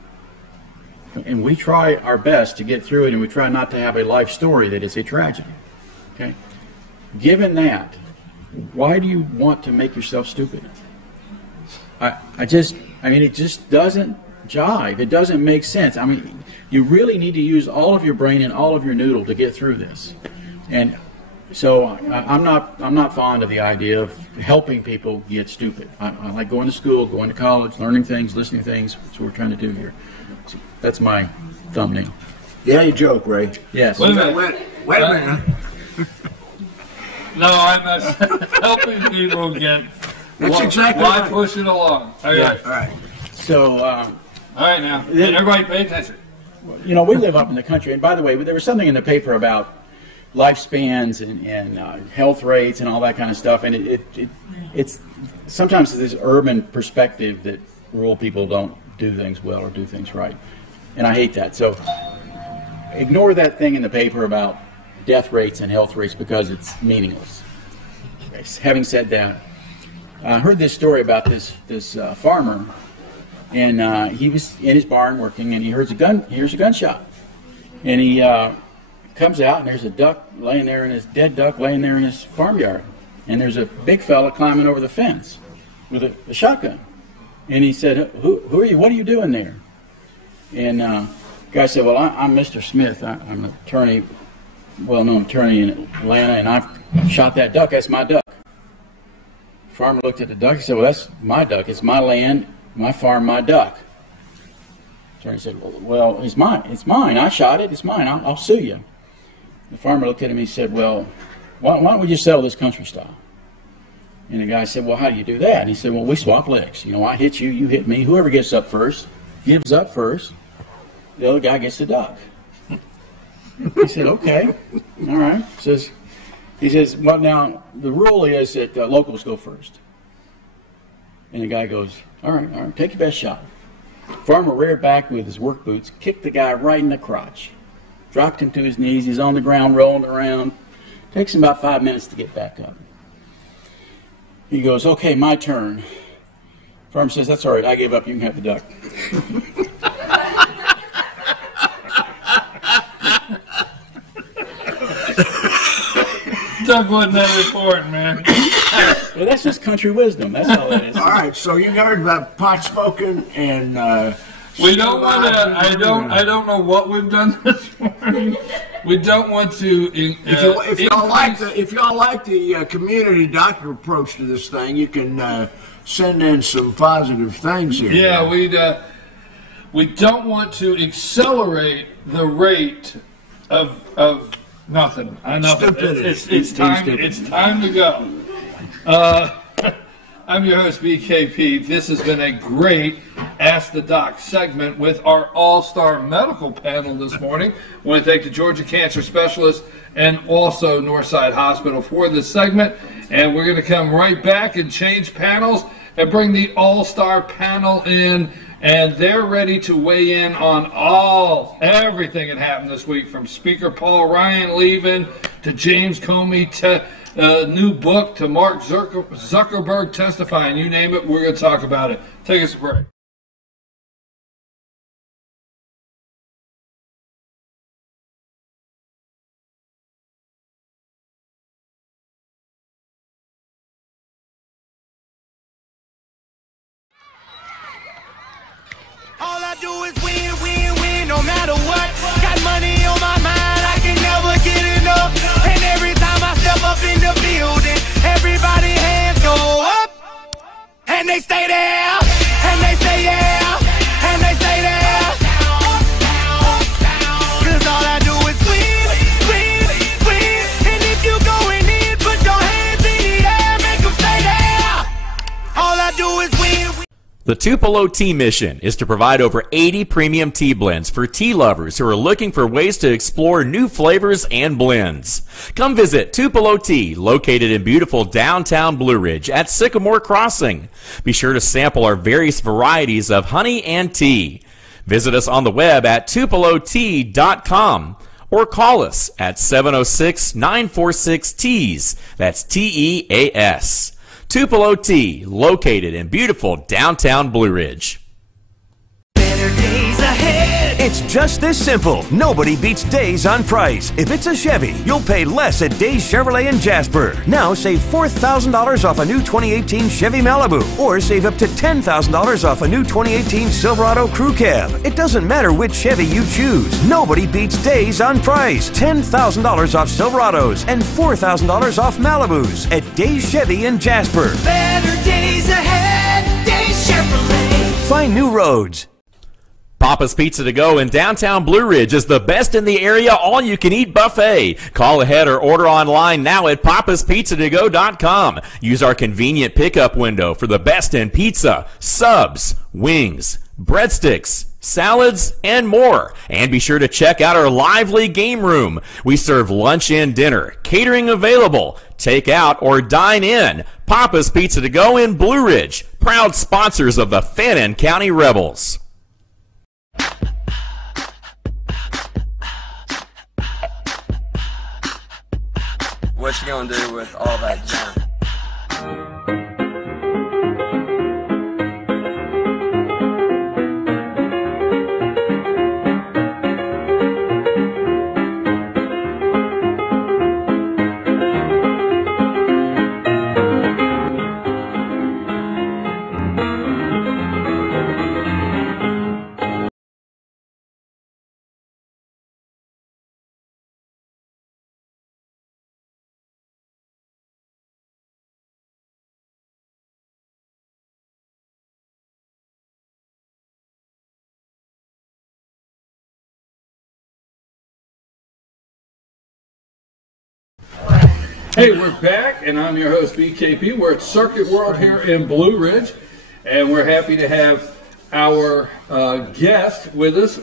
And we try our best to get through it, and we try not to have a life story that is a tragedy. Okay? Given that, why do you want to make yourself stupid? It just doesn't jive. It doesn't make sense. I mean, you really need to use all of your brain and all of your noodle to get through this. And so I'm not fond of the idea of helping people get stupid. I like going to school, going to college, learning things, listening to things. That's what we're trying to do here. So that's my thumbnail. Yeah, you joke, Ray. Yes. Wait a minute. No, I'm not helping people get. That's exactly why right. Push it along. Okay. Yeah. All right. So. All right, now everybody, pay attention. We live up in the country, and by the way, there was something in the paper about lifespans and health rates and all that kind of stuff, and it's sometimes this urban perspective that rural people don't do things well or do things right, and I hate that. So ignore that thing in the paper about death rates and health rates because it's meaningless. Having said that, I heard this story about this farmer, and he was in his barn working, and he hears a gunshot, and he comes out, and there's a duck laying there, dead duck laying there in his farmyard, and there's a big fella climbing over the fence with a shotgun. And he said, who are you? What are you doing there? And the guy said, well, I'm Mr. Smith. I'm an attorney, well-known attorney in Atlanta, and I shot that duck. That's my duck. The farmer looked at the duck. He said, well, that's my duck. It's my land, my farm, my duck. The attorney said, well, it's mine. It's mine. I shot it. It's mine. I'll sue you. The farmer looked at him. He said, well, why don't we just settle this country style? And the guy said, well, how do you do that? And he said, well, we swap licks. I hit you, you hit me. Whoever gets up first, gives up first, the other guy gets the duck. He said, okay, all right. He says, well, now, the rule is that locals go first. And the guy goes, all right, take your best shot. Farmer reared back with his work boots, kicked the guy right in the crotch, dropped him to his knees. He's on the ground rolling around. Takes him about 5 minutes to get back up. He goes, okay, my turn. Farmer says, that's all right, I gave up, you can have the duck. Duck wasn't that important, man. Well, that's just country wisdom, that's all that is. All right, so you heard about pot smoking and... we don't want to, I don't know what we've done this morning. We don't want to... If y'all like the community doctor approach to this thing, you can send in some positive things here. Yeah, we don't want to accelerate the rate of nothing. It's time to go. I'm your host, BKP. This has been a great Ask the Doc segment with our all-star medical panel this morning. I want to thank the Georgia Cancer Specialist and also Northside Hospital for this segment. And we're going to come right back and change panels and bring the all-star panel in. And they're ready to weigh in on everything that happened this week, from Speaker Paul Ryan leaving to James Comey to new book to Mark Zuckerberg testifying. You name it, we're going to talk about it. Take us a break. All I do is win, win, win, no matter what. Got money on my mind, I can never get enough. And every time I step up in the building, everybody hands go up. And they stay there, and they say yeah, and they say there. Cause all I do is win, win, win. And if you going in, put your hands in the air, make them stay there. All I do is win, win. The Tupelo Tea mission is to provide over 80 premium tea blends for tea lovers who are looking for ways to explore new flavors and blends. Come visit Tupelo Tea, located in beautiful downtown Blue Ridge at Sycamore Crossing. Be sure to sample our various varieties of honey and tea. Visit us on the web at tupelotea.com or call us at 706-946-TEAS. That's TEAS. Tupelo Tea, located in beautiful downtown Blue Ridge. Better days ahead. It's just this simple. Nobody beats Days on price. If it's a Chevy, you'll pay less at Days Chevrolet in Jasper. Now save $4,000 off a new 2018 Chevy Malibu, or save up to $10,000 off a new 2018 Silverado Crew Cab. It doesn't matter which Chevy you choose. Nobody beats Days on price. $10,000 off Silverados and $4,000 off Malibus at Days Chevy in Jasper. Better days ahead, Days Chevrolet. Find new roads. Papa's Pizza to Go in downtown Blue Ridge is the best in the area all-you-can-eat buffet. Call ahead or order online now at papaspizzatogo.com. Use our convenient pickup window for the best in pizza, subs, wings, breadsticks, salads, and more. And be sure to check out our lively game room. We serve lunch and dinner, catering available, take out or dine in. Papa's Pizza to Go in Blue Ridge, proud sponsors of the Fannin County Rebels. What you gonna do with all that junk? Hey, we're back, and I'm your host, BKP. We're at Circuit World here in Blue Ridge, and we're happy to have our guest with us.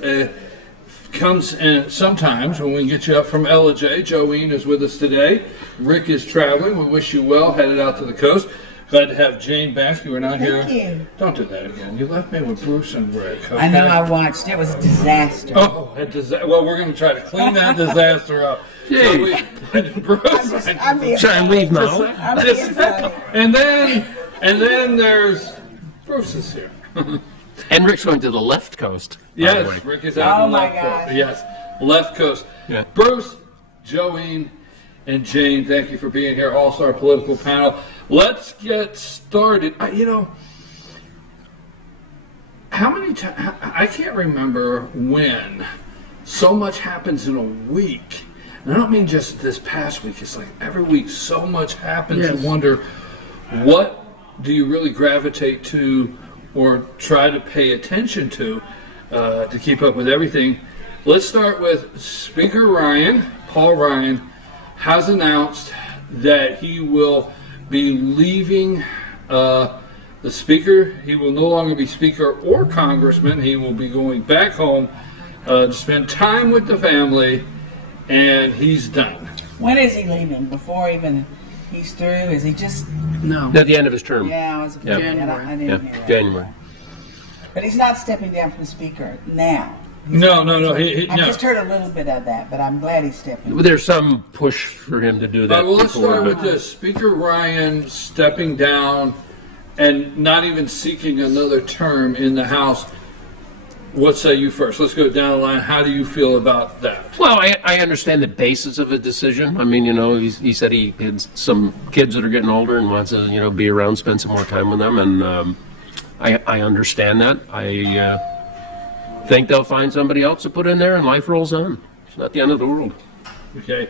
Comes in sometimes when we get you up from LJ. Joeen is with us today. Rick is traveling. We wish you well, headed out to the coast. Glad to have Jane back. You were not here. Thank you. Don't do that again. You left me with Bruce and Rick. Okay? I know, I watched. It was a disaster. Oh, well, we're going to try to clean that disaster up. So Bruce, I'm being trying to leave now. And then there's Bruce is here. And Rick's going to the left coast. Yes, Rick is out on the left God. coast. Yes, left coast. Yeah. Bruce, Joeen, and Jane, thank you for being here. Also, our political panel. Let's get started. How many times? I can't remember when so much happens in a week. And I don't mean just this past week. It's like every week so much happens. Yes. You wonder, what do you really gravitate to or try to pay attention to keep up with everything? Let's start with Speaker Ryan. Paul Ryan has announced that he will be leaving the Speaker. He will no longer be Speaker or Congressman. He will be going back home to spend time with the family, and he's done. When is he leaving? Before even he's through? Is he just... No. At the end of his term. Yeah, I was afraid. January. I didn't hear that. January. But he's not stepping down from the Speaker now. No. I just heard a little bit of that, but I'm glad he's stepping. There's some push for him to do that. Well, let's before, start but- with this. Speaker Ryan stepping down and not even seeking another term in the House. What say you first? Let's go down the line. How do you feel about that? Well, I understand the basis of the decision. I mean, he said he had some kids that are getting older and wants to, be around, spend some more time with them, and I understand that. I think they'll find somebody else to put in there, and life rolls on. It's not the end of the world. Okay.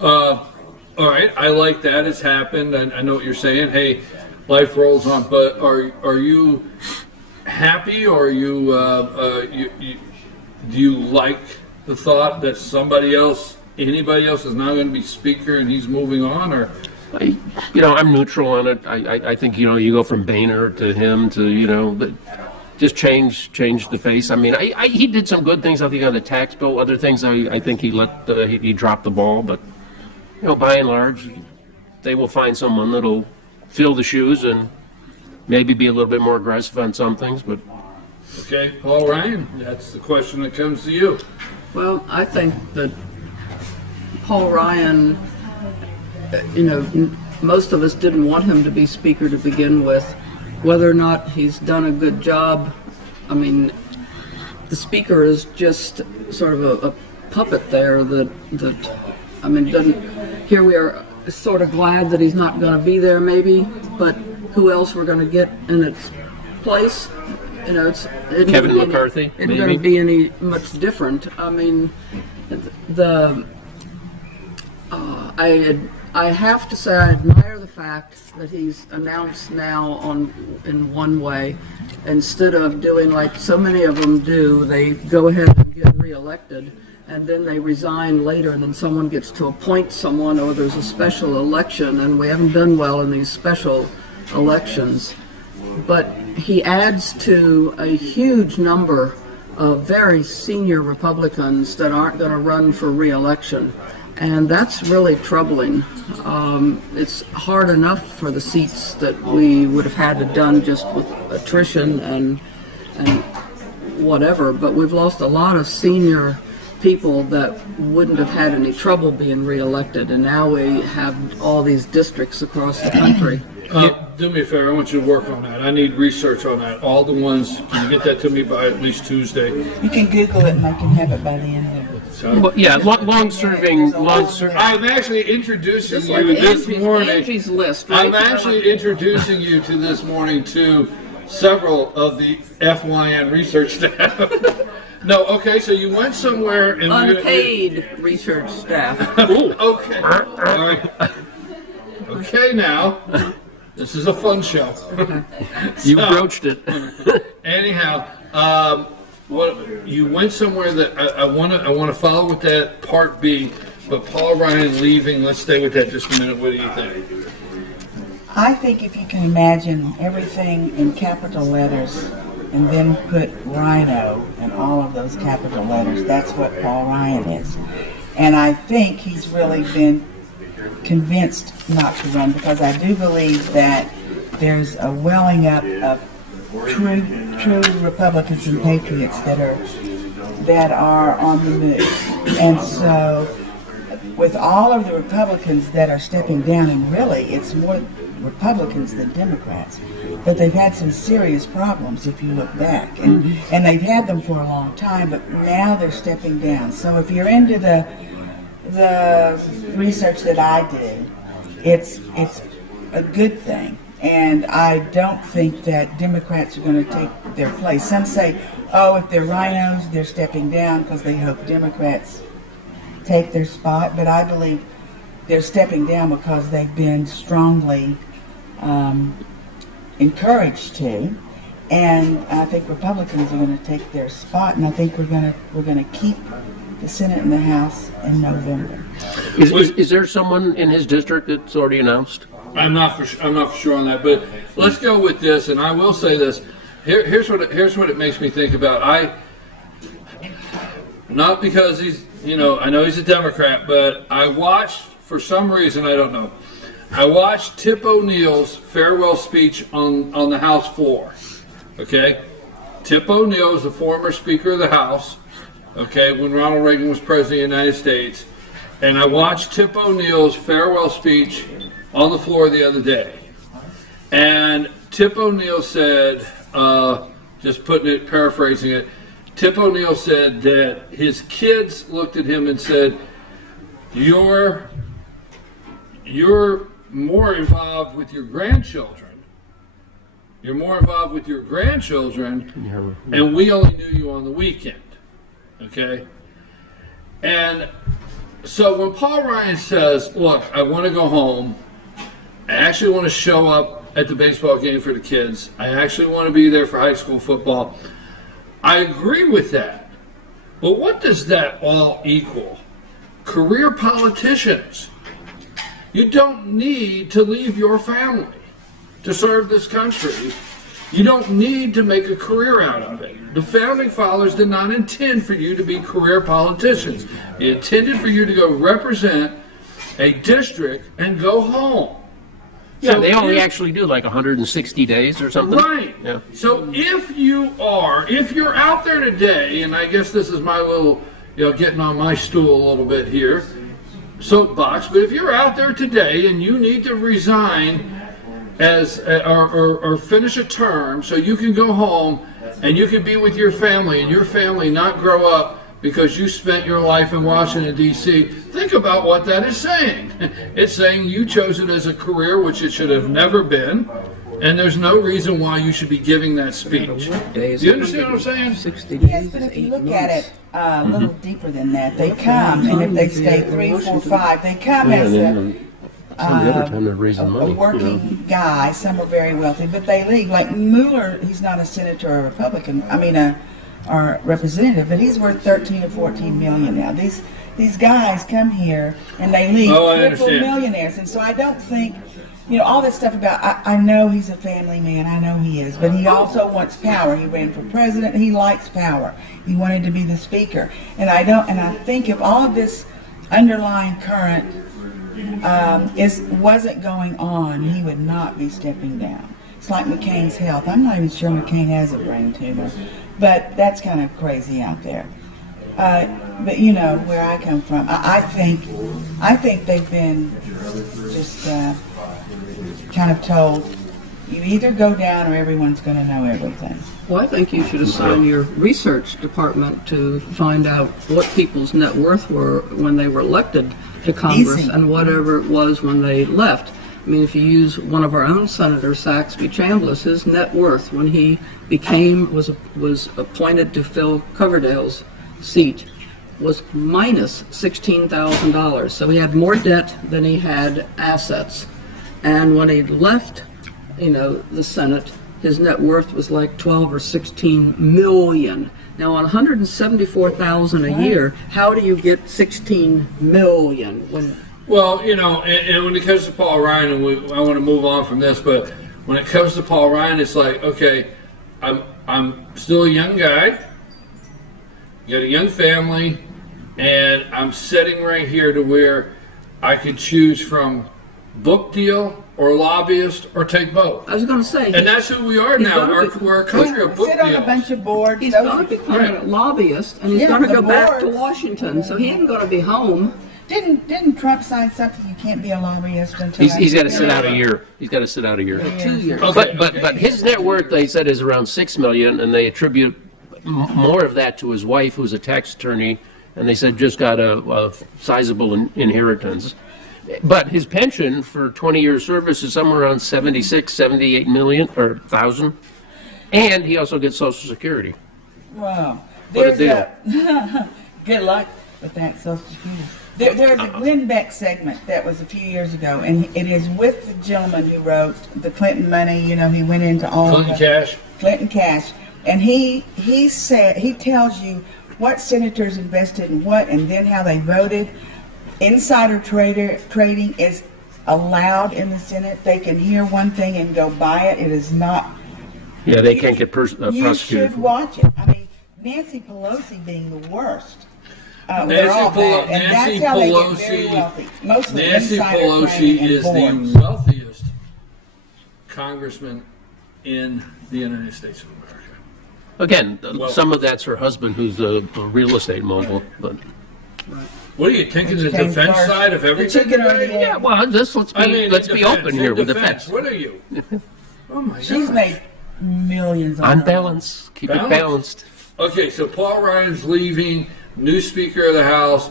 All right. I like that. It's happened. I know what you're saying. Hey, life rolls on. But are you happy, or are you, do you like the thought that anybody else is now going to be Speaker and he's moving on, or I'm neutral on it. I think, you go from Boehner to him to, just change the face. I mean, he did some good things, I think, on the tax bill. Other things, I think he dropped the ball. But, by and large, they will find someone that'll fill the shoes and maybe be a little bit more aggressive on some things. But okay, Paul Ryan, that's the question that comes to you. Well, I think that Paul Ryan, most of us didn't want him to be Speaker to begin with. Whether or not he's done a good job, I mean, the Speaker is just sort of a puppet there that doesn't. Here we are, sort of glad that he's not going to be there, maybe, but who else we're going to get in its place? Kevin McCarthy. It's going to be any much different. I mean, I have to say I admire the fact that he's announced now in one way, instead of doing like so many of them do. They go ahead and get reelected, and then they resign later, and then someone gets to appoint someone, or there's a special election, and we haven't done well in these special elections. But he adds to a huge number of very senior Republicans that aren't going to run for re-election. And that's really troubling. It's hard enough for the seats that we would have had to done just with attrition and whatever, but we've lost a lot of senior people that wouldn't have had any trouble being reelected, and now we have all these districts across the country. Do me a favor, I want you to work on that. I need research on that. All the ones, can you get that to me by at least Tuesday? You can Google it and I can have it by the end of it. Well, yeah, long-serving. I'm actually introducing you this morning. Angie's list, right? I'm actually introducing you to this morning to several of the FYN research staff. No, okay, so you went somewhere and unpaid research staff. Okay, all right. Okay, now this is a fun show. You broached it. Anyhow. You went somewhere that I want to follow with that part B, but Paul Ryan leaving. Let's stay with that just a minute. What do you think? I think if you can imagine everything in capital letters and then put Rhino in all of those capital letters, that's what Paul Ryan is. And I think he's really been convinced not to run, because I do believe that there's a welling up of true Republicans and patriots that are on the move. And so with all of the Republicans that are stepping down, and really it's more Republicans than Democrats, but they've had some serious problems if you look back, and they've had them for a long time, but now they're stepping down. So if you're into the research that I did, it's a good thing. And I don't think that Democrats are going to take their place. Some say, oh, if they're rhinos, they're stepping down because they hope Democrats take their spot. But I believe they're stepping down because they've been strongly encouraged to. And I think Republicans are going to take their spot. And I think we're going to keep the Senate and the House in November. Is there someone in his district that's already announced? I'm not for sure on that, but let's go with this. And I will say this: here's what it makes me think about. Not because he's, I know he's a Democrat, but I watched, for some reason, I don't know, I watched Tip O'Neill's farewell speech on the House floor. Okay, Tip O'Neill is the former Speaker of the House. Okay, when Ronald Reagan was President of the United States, and I watched Tip O'Neill's farewell speech on the floor the other day, and Tip O'Neill said, just paraphrasing it, Tip O'Neill said that his kids looked at him and said, "You're more involved with your grandchildren. You're more involved with your grandchildren, and we only knew you on the weekend." Okay, and so when Paul Ryan says, "Look, I want to go home. I actually want to show up at the baseball game for the kids. I actually want to be there for high school football," I agree with that. But what does that all equal? Career politicians You don't need to leave your family to serve this country. You don't need to make a career out of it. The Founding Fathers did not intend for you to be career politicians. They intended for you to go represent a district and go home. Yeah, So they only if- actually do like 160 days or something. Right. Yeah. So if you're out there today, and I guess this is my little, getting on my stool a little bit here, soapbox, but if you're out there today and you need to resign or finish a term so you can go home and you can be with your family and your family not grow up because you spent your life in Washington, D.C., think about what that is saying. It's saying you chose it as a career, which it should have never been, and there's no reason why you should be giving that speech. Do you understand what I'm saying? 60 Yes, but if you look at it a little deeper than that, they come, and if they stay 3, 4, 5, they come Yeah, as and some of the other time they're raising a money. working guy. Some are very wealthy, but they leave. Like Mueller, he's not a senator or a Republican. Or representative, but he's worth 13 or 14 million now. These guys come here and they leave Oh, I triple understand. millionaires, and so I don't think, all this stuff about. I know he's a family man. I know he is, but he also wants power. He ran for president. He likes power. He wanted to be the speaker, and I think if all of this underlying current wasn't going on, he would not be stepping down. It's like McCain's health. I'm not even sure McCain has a brain tumor. But that's kind of crazy out there. But where I come from, I think they've been just kind of told, you either go down or everyone's going to know everything. Well, I think you should assign your research department to find out what people's net worth were when they were elected to Congress Easy. and whatever it was when they left. I mean, if you use one of our own senators, Saxby Chambliss, his net worth when he was appointed to fill Coverdale's seat was minus $16,000. So he had more debt than he had assets. And when he left, the Senate, his net worth was like 12 or 16 million. Now on 174,000 a year, how do you get 16 million when? Well, and when it comes to Paul Ryan, and I want to move on from this, but when it comes to Paul Ryan, it's like, okay, I'm still a young guy, got a young family, and I'm sitting right here to where I could choose from book deal or lobbyist or take both. I was going to say, and that's who we are now. We're a country of book Sit on a deals. bunch of boards. He's going to become a lobbyist, and he's going to the go back to boards. Washington, so he ain't going to be home. Didn't Trump sign something? You can't be a lobbyist until He's got to sit out a year. He's got to sit out a year. 2 years. But his net worth, they said, is around $6 million, and they attribute more of that to his wife, who's a tax attorney, and they said just got a sizable inheritance. But his pension for 20 years service is somewhere around 78 million or thousand, and he also gets Social Security. Wow. What a deal. Good luck with that Social Security. There's a Glenn Beck segment that was a few years ago, and it is with the gentleman who wrote the Clinton money. He went into all Clinton Cash. Clinton Cash, and he tells you what senators invested in what, and then how they voted. Insider trading is allowed in the Senate. They can hear one thing and go buy it. It is not. Yeah, they can't get You prosecuted. should watch it. I mean, Nancy Pelosi being the worst. They're all bad, and Nancy that's how they get very Pelosi. wealthy. Mostly Nancy insider Pelosi trading and is boards. the wealthiest congressman in the United States of America. Again, Well- some of that's her husband, who's a real estate mogul. But What are you taking the Came defense first. side of The everything chicken or today? the egg? yeah, well, let's be defense, open here in with defense. defense. What are you? Oh my God. She's made millions on On her. balance, keep it balanced. Okay, so Paul Ryan's leaving, new Speaker of the House.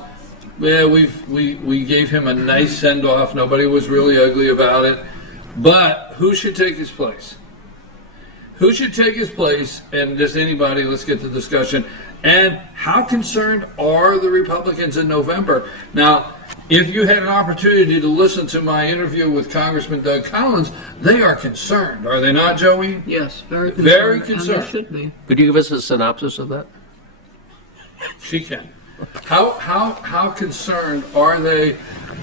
Yeah, we gave him a nice send off. Nobody was really ugly about it. But who should take his place? Who should take his place? And just anybody, let's get to the discussion. And how concerned are the Republicans in November? Now, if you had an opportunity to listen to my interview with Congressman Doug Collins, they are concerned, are they not, Joey? Yes, very concerned. Very And concerned. they should be. Could you give us a synopsis of that? She can. How concerned are they?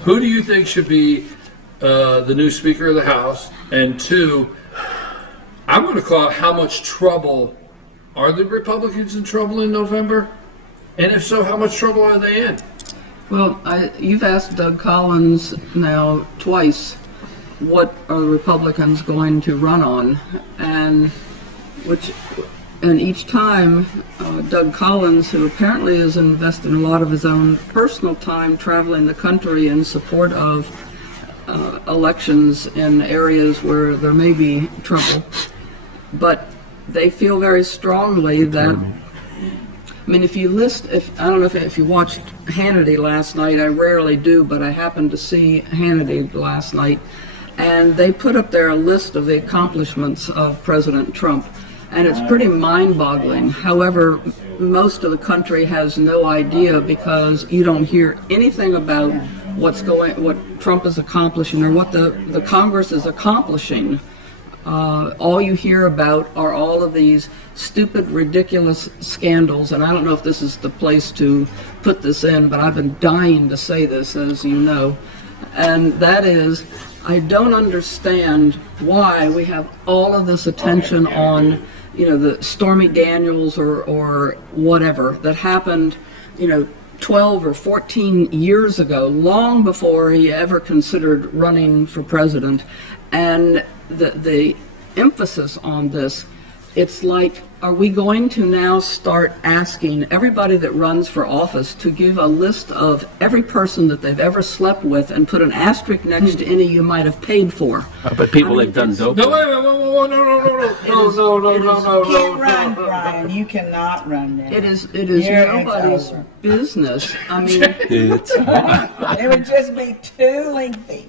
Who do you think should be the new Speaker of the House, and 2, I'm going to call it how much trouble are the Republicans in trouble in November? And if so, how much trouble are they in? Well, you've asked Doug Collins now twice, what are the Republicans going to run on? And each time, Doug Collins, who apparently has invested a lot of his own personal time traveling the country in support of elections in areas where there may be trouble, but they feel very strongly that, I mean, if you I don't know if you watched Hannity last night, I rarely do, but I happened to see Hannity last night, and they put up there a list of the accomplishments of President Trump, and it's pretty mind-boggling. However, most of the country has no idea because you don't hear anything about what Trump is accomplishing or what the Congress is accomplishing. All you hear about are all of these stupid, ridiculous scandals, and I don't know if this is the place to put this in, but I've been dying to say this, as you know, and that is, I don't understand why we have all of this attention on, the Stormy Daniels or whatever that happened, 12 or 14 years ago, long before he ever considered running for president. And the emphasis on this, it's like, are we going to now start asking everybody that runs for office to give a list of every person that they've ever slept with and put an asterisk next to any you might have paid for? But people they've done dope. No, wait, no. You can't run, Brian. You cannot run that. It is nobody's business. I mean, it would just be too lengthy.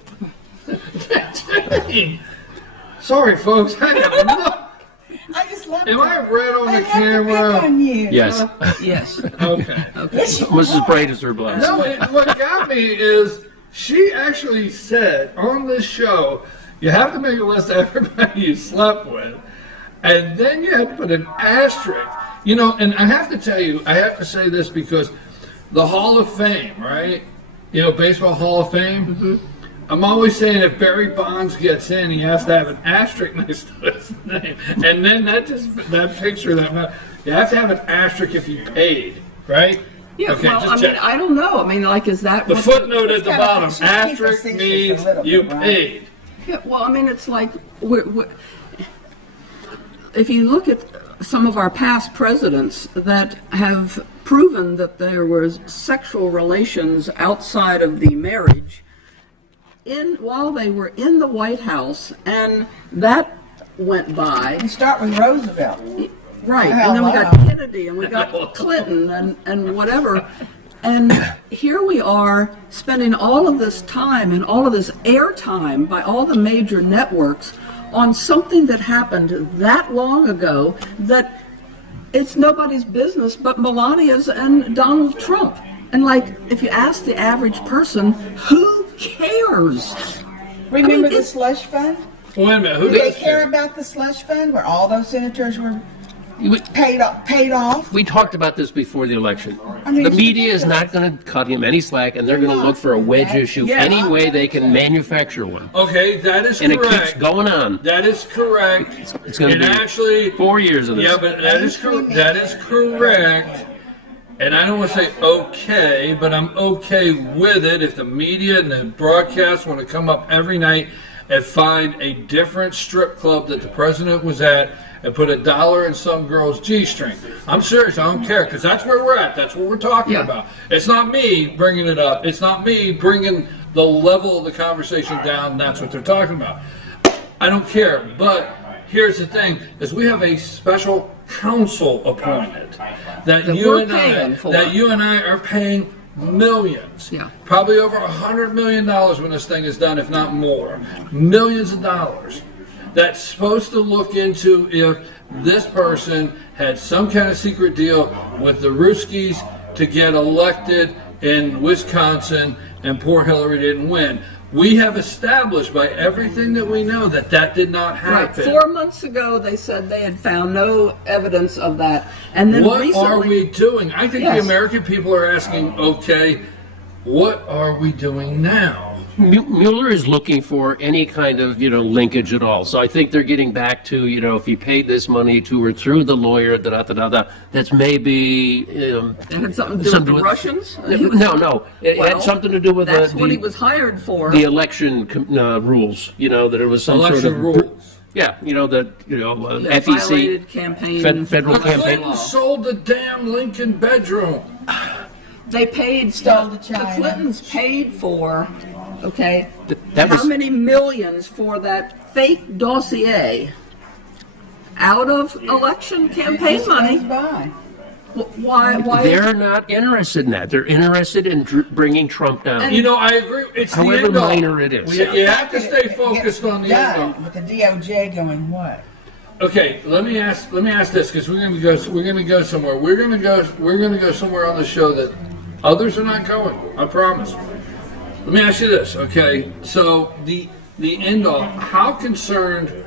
Sorry, folks. I just love Am I red on the camera? On you. Yes. Yes. Okay. Mrs. Braid is her blessed. No, what got me is she actually said on this show, you have to make a list of everybody you slept with, and then you have to put an asterisk. And I have to tell you, I have to say this because the Hall of Fame, right? Baseball Hall of Fame. Mm-hmm. I'm always saying if Barry Bonds gets in, he has to have an asterisk next to his name. And then that picture, you have to have an asterisk if you paid, right? Yeah, okay, well, I don't know. I mean, like, is that... The footnote at the bottom, asterisk means you paid. Yeah, well, I mean, it's like, if you look at some of our past presidents that have proven that there was sexual relations outside of the marriage, while they were in the White House, and that went by. You start with Roosevelt. Right, and then we got Kennedy, and we got Clinton, and whatever. And here we are spending all of this time and all of this airtime by all the major networks on something that happened that long ago that it's nobody's business but Melania's and Donald Trump. And like, if you ask the average person, who cares? Remember the slush fund? Wait a minute, who do they care about the slush fund where all those senators were paid off? We talked about this before the election. The media is not going to cut him any slack, and they're going to look for a wedge issue any way they can manufacture one. Okay, that is correct. correct. And it keeps going on. That is correct. It's going to be actually 4 years of this. Yeah, but that is correct. And I don't want to say okay, but I'm okay with it if the media and the broadcast want to come up every night and find a different strip club that the president was at and put $1 in some girl's G-string. I'm serious. I don't care because that's where we're at. That's what we're talking about. It's not me bringing it up. It's not me bringing the level of the conversation down. That's what they're talking about. I don't care. But here's the thing, is we have a special counsel appointed that you and I are paying millions, probably over $100 million when this thing is done, if not more, millions of dollars, that's supposed to look into if this person had some kind of secret deal with the Ruskies to get elected in Wisconsin and poor Hillary didn't win. We have established by everything that we know that did not happen. Right. 4 months ago, they said they had found no evidence of that. And then what recently, are we doing? I think the American people are asking, okay, what are we doing now? Mueller is looking for any kind of, linkage at all. So I think they're getting back to, if he paid this money to or through the lawyer, that's maybe... It had something to do with the Russians? No. It had something to do with that's what he was hired for. The election rules, that it was some election sort of... rules. Yeah, FEC, violated campaign. federal The campaign. Clintons sold the damn Lincoln bedroom. They paid the Clintons paid for, That how was- many millions for that fake dossier out of election campaign money? Why? They're not interested in that. They're interested in bringing Trump down. I agree. It's the however end all. minor it is. You have to stay focused on the end all. With the DOJ going what? Okay, let me ask this, because we're going to go somewhere. We're going to go somewhere on the show that others are not going. I promise. Let me ask you this, okay? So the end all. How concerned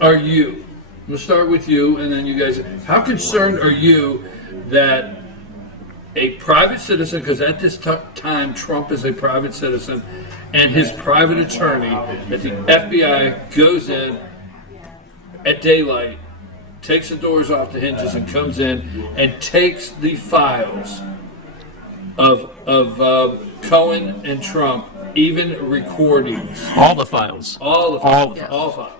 are you? I'm going to start with you, and then you guys. How concerned are you that a private citizen, because at this time Trump is a private citizen, and his private attorney, that the FBI goes in at daylight, takes the doors off the hinges, and comes in and takes the files of Cohen and Trump, even recordings, all the files, all files.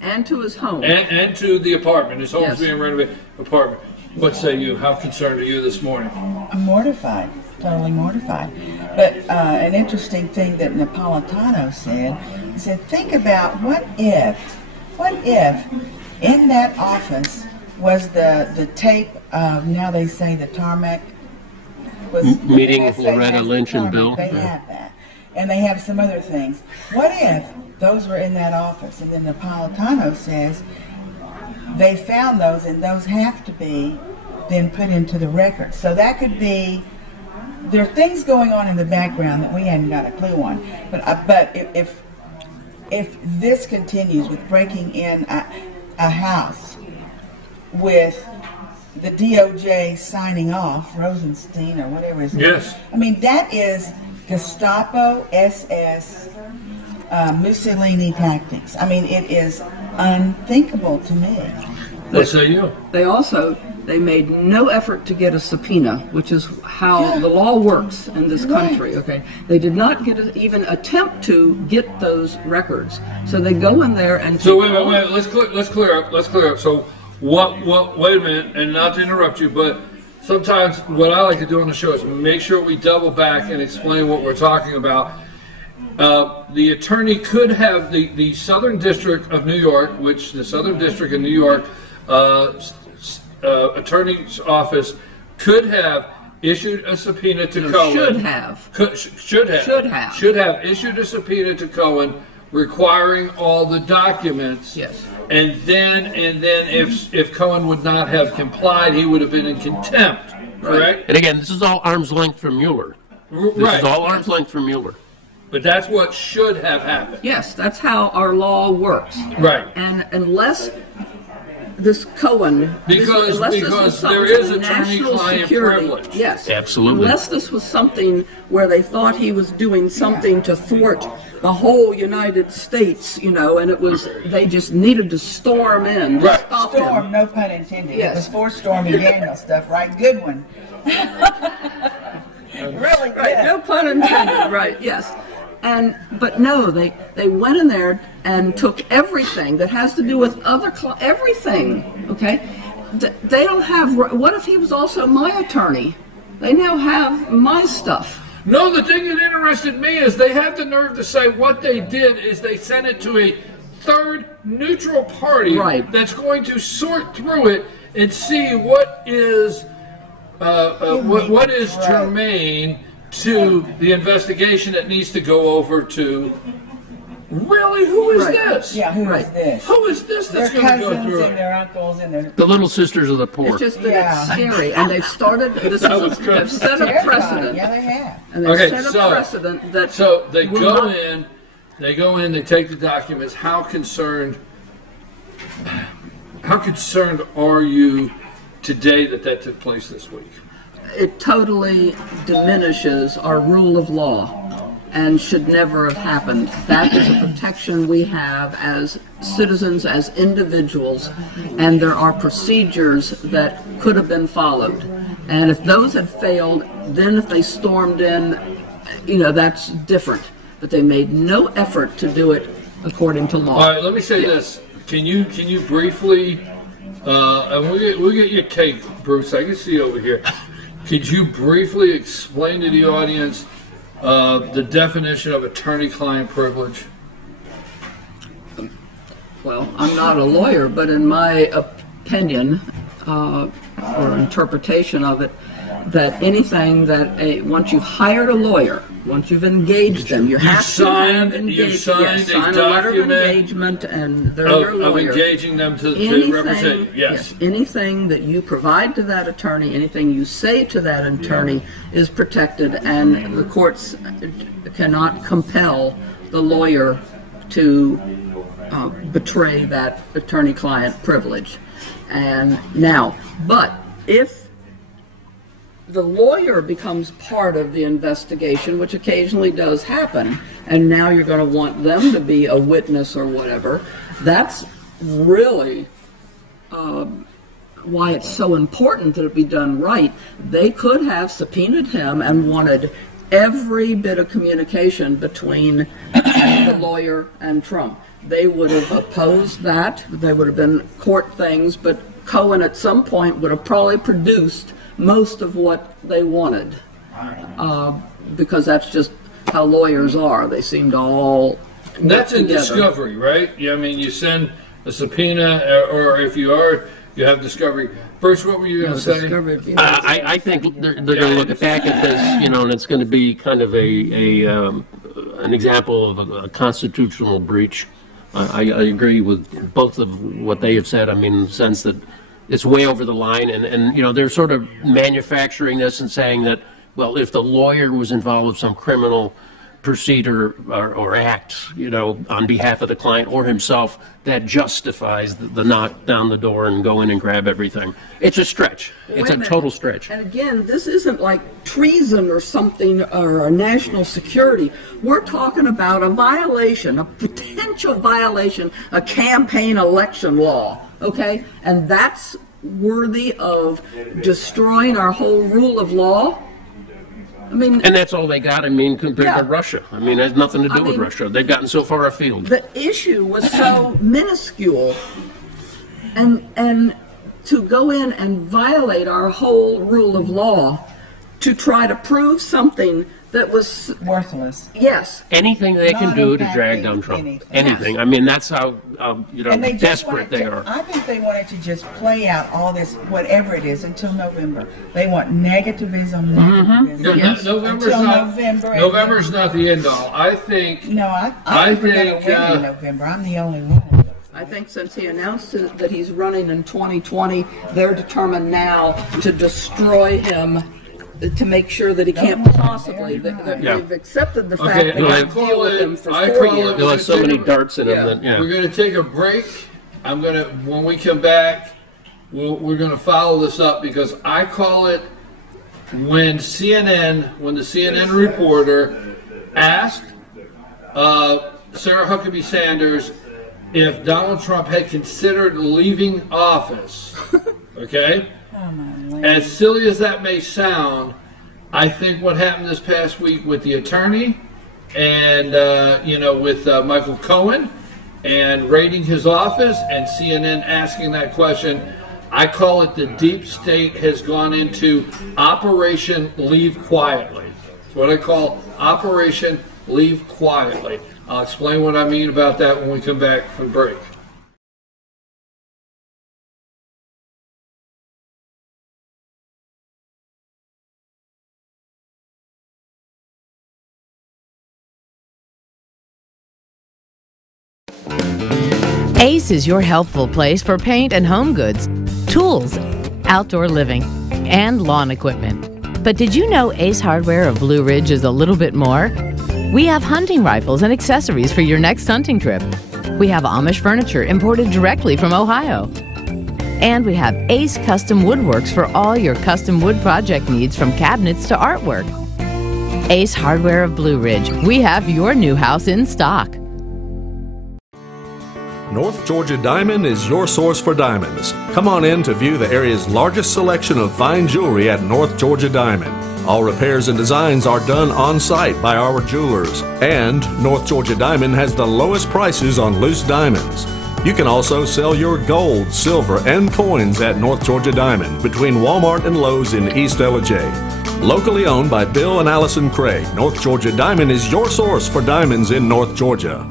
And to his home. And to the apartment. His home's Yes. being renovated. Apartment. What say you? How concerned are you this morning? I'm mortified, totally mortified. But an interesting thing that Napolitano said, he said, think about what if in that office was the tape of, now they say the tarmac was... Meeting with they have Loretta the Lynch and tarmac, Bill. They have that. And they have some other things. What if those were in that office? And then Napolitano says they found those, and those have to be then put into the record. So that could be, there are things going on in the background that we hadn't got a clue on. But if this continues with breaking in a house with the DOJ signing off, Rosenstein or whatever his name is. Yes. I mean, that is Gestapo, SS, Mussolini tactics. I mean, it is unthinkable to me. What say you? They made no effort to get a subpoena, which is how the law works in this country. Okay, they did not even attempt to get those records. So they go in there and. So wait. Let's clear up. So what? Wait a minute, and not to interrupt you, but sometimes what I like to do on the show is make sure we double back and explain what we're talking about. The attorney could have the Southern District of New York, which the Southern District of New York attorney's office could have issued a subpoena to Cohen. Should have issued a subpoena to Cohen requiring all the documents. Yes. And then if Cohen would not have complied, he would have been in contempt. Correct? And again, this is all arm's length from Mueller. This is all arm's length from Mueller. But that's what should have happened. Yes, that's how our law works. Right. And unless this Cohen, because there is attorney-client privilege. Yes, absolutely. Unless this was something where they thought he was doing something to thwart the whole United States, and it was they just needed to storm in, to stop Storm, him. no pun intended. Yes. It was for Stormy Daniels stuff, right? Good one. Really good. Right, no pun intended. Right, yes. But no, they went in there and took everything that has to do with everything. Okay, they don't have. What if he was also my attorney? They now have my stuff. No, the thing that interested me is they have the nerve to say what they did is they sent it to a third neutral party that's going to sort through it and see what is germane to the investigation that needs to go over to. Really, who is this? Yeah, who is this? Who is this that's Their going to go cousins through and it? their uncles and their... The Little Sisters of the Poor. It's just that it's scary, and they've started. They've set a precedent. Yeah, they have. And they've set a precedent that. So they go in, they take the documents. How concerned are you today that took place this week? It totally diminishes our rule of law. and should never have happened. That is a protection we have as citizens, as individuals, and there are procedures that could have been followed. And if those had failed, then if they stormed in, that's different. But they made no effort to do it according to law. All right, let me say this. Can you briefly, and we'll get your cake, Bruce. I can see over here. Could you briefly explain to the audience the definition of attorney-client privilege? Well, I'm not a lawyer, but in my opinion or interpretation of it, that anything that once you've hired a lawyer, once you've engaged them, you have to sign a letter of engagement, and they're your lawyer. Of engaging them to represent. Yes. Anything that you provide to that attorney, anything you say to that attorney is protected, and the courts cannot compel the lawyer to betray that attorney-client privilege. And now, but if the lawyer becomes part of the investigation, which occasionally does happen, and now you're going to want them to be a witness or whatever, that's really why it's so important that it be done right. They could have subpoenaed him and wanted every bit of communication between the lawyer and Trump. They would have opposed that. They would have been court things, but Cohen at some point would have probably produced most of what they wanted, because that's just how lawyers are. They seem to all That's in together. discovery, right? Yeah, I mean, you send a subpoena, or if you have discovery. Bruce, what were you going to say? I think they're going to look back at this, and it's going to be kind of an example of a constitutional breach. I agree with both of what they have said. I mean, in the sense that it's way over the line, and they're sort of manufacturing this and saying that, well, if the lawyer was involved with some criminal procedure or act, on behalf of the client or himself, that justifies the knock down the door and go in and grab everything. It's a stretch. It's a total stretch. And again, this isn't like treason or something or national security. We're talking about a violation, a potential violation, a campaign election law, okay? And that's worthy of destroying our whole rule of law. I mean, and that's all they got, compared to Russia. I mean, it has nothing to do with Russia. They've gotten so far afield. The issue was so minuscule, and to go in and violate our whole rule of law to try to prove something that was worthless. Yes. Anything they can do to drag down Trump. Anything. I mean, that's how desperate they are. I think they wanted to just play out all this, whatever it is, until November. They want negativism. Yes. November's not the end all. I think. No, I think we're going to win in November. I'm the only one. I think since he announced that he's running in 2020, they're determined now to destroy him, to make sure that he can't possibly. They've accepted the fact that they deal with him for 4 years. There are so many darts in him. We're going to take a break. When we come back, we're going to follow this up, because I call it when the CNN reporter asked Sarah Huckabee Sanders if Donald Trump had considered leaving office. Okay? As silly as that may sound, I think what happened this past week with the attorney and, with Michael Cohen and raiding his office and CNN asking that question, I call it the deep state has gone into Operation Leave Quietly. It's what I call Operation Leave Quietly. I'll explain what I mean about that when we come back from break. Ace is your healthful place for paint and home goods, tools, outdoor living, and lawn equipment. But did you know Ace Hardware of Blue Ridge is a little bit more? We have hunting rifles and accessories for your next hunting trip. We have Amish furniture imported directly from Ohio. And we have Ace Custom Woodworks for all your custom wood project needs, from cabinets to artwork. Ace Hardware of Blue Ridge. We have your new house in stock. North Georgia Diamond is your source for diamonds. Come on in to view the area's largest selection of fine jewelry at North Georgia Diamond. All repairs and designs are done on site by our jewelers. And North Georgia Diamond has the lowest prices on loose diamonds. You can also sell your gold, silver, and coins at North Georgia Diamond between Walmart and Lowe's in East Ellijay. Locally owned by Bill and Allison Craig, North Georgia Diamond is your source for diamonds in North Georgia.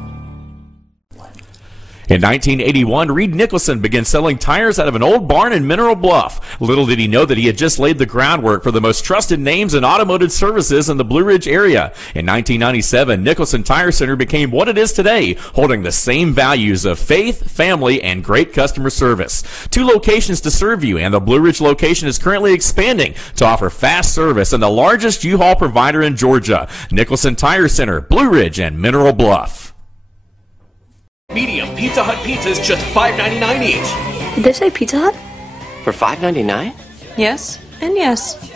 In 1981, Reed Nicholson began selling tires out of an old barn in Mineral Bluff. Little did he know that he had just laid the groundwork for the most trusted names in automotive services in the Blue Ridge area. In 1997, Nicholson Tire Center became what it is today, holding the same values of faith, family, and great customer service. 2 locations to serve you, and the Blue Ridge location is currently expanding to offer fast service and the largest U-Haul provider in Georgia. Nicholson Tire Center, Blue Ridge, and Mineral Bluff. Medium Pizza Hut pizzas just $5.99 each. Did they say Pizza Hut? For $5.99? Yes, and yes.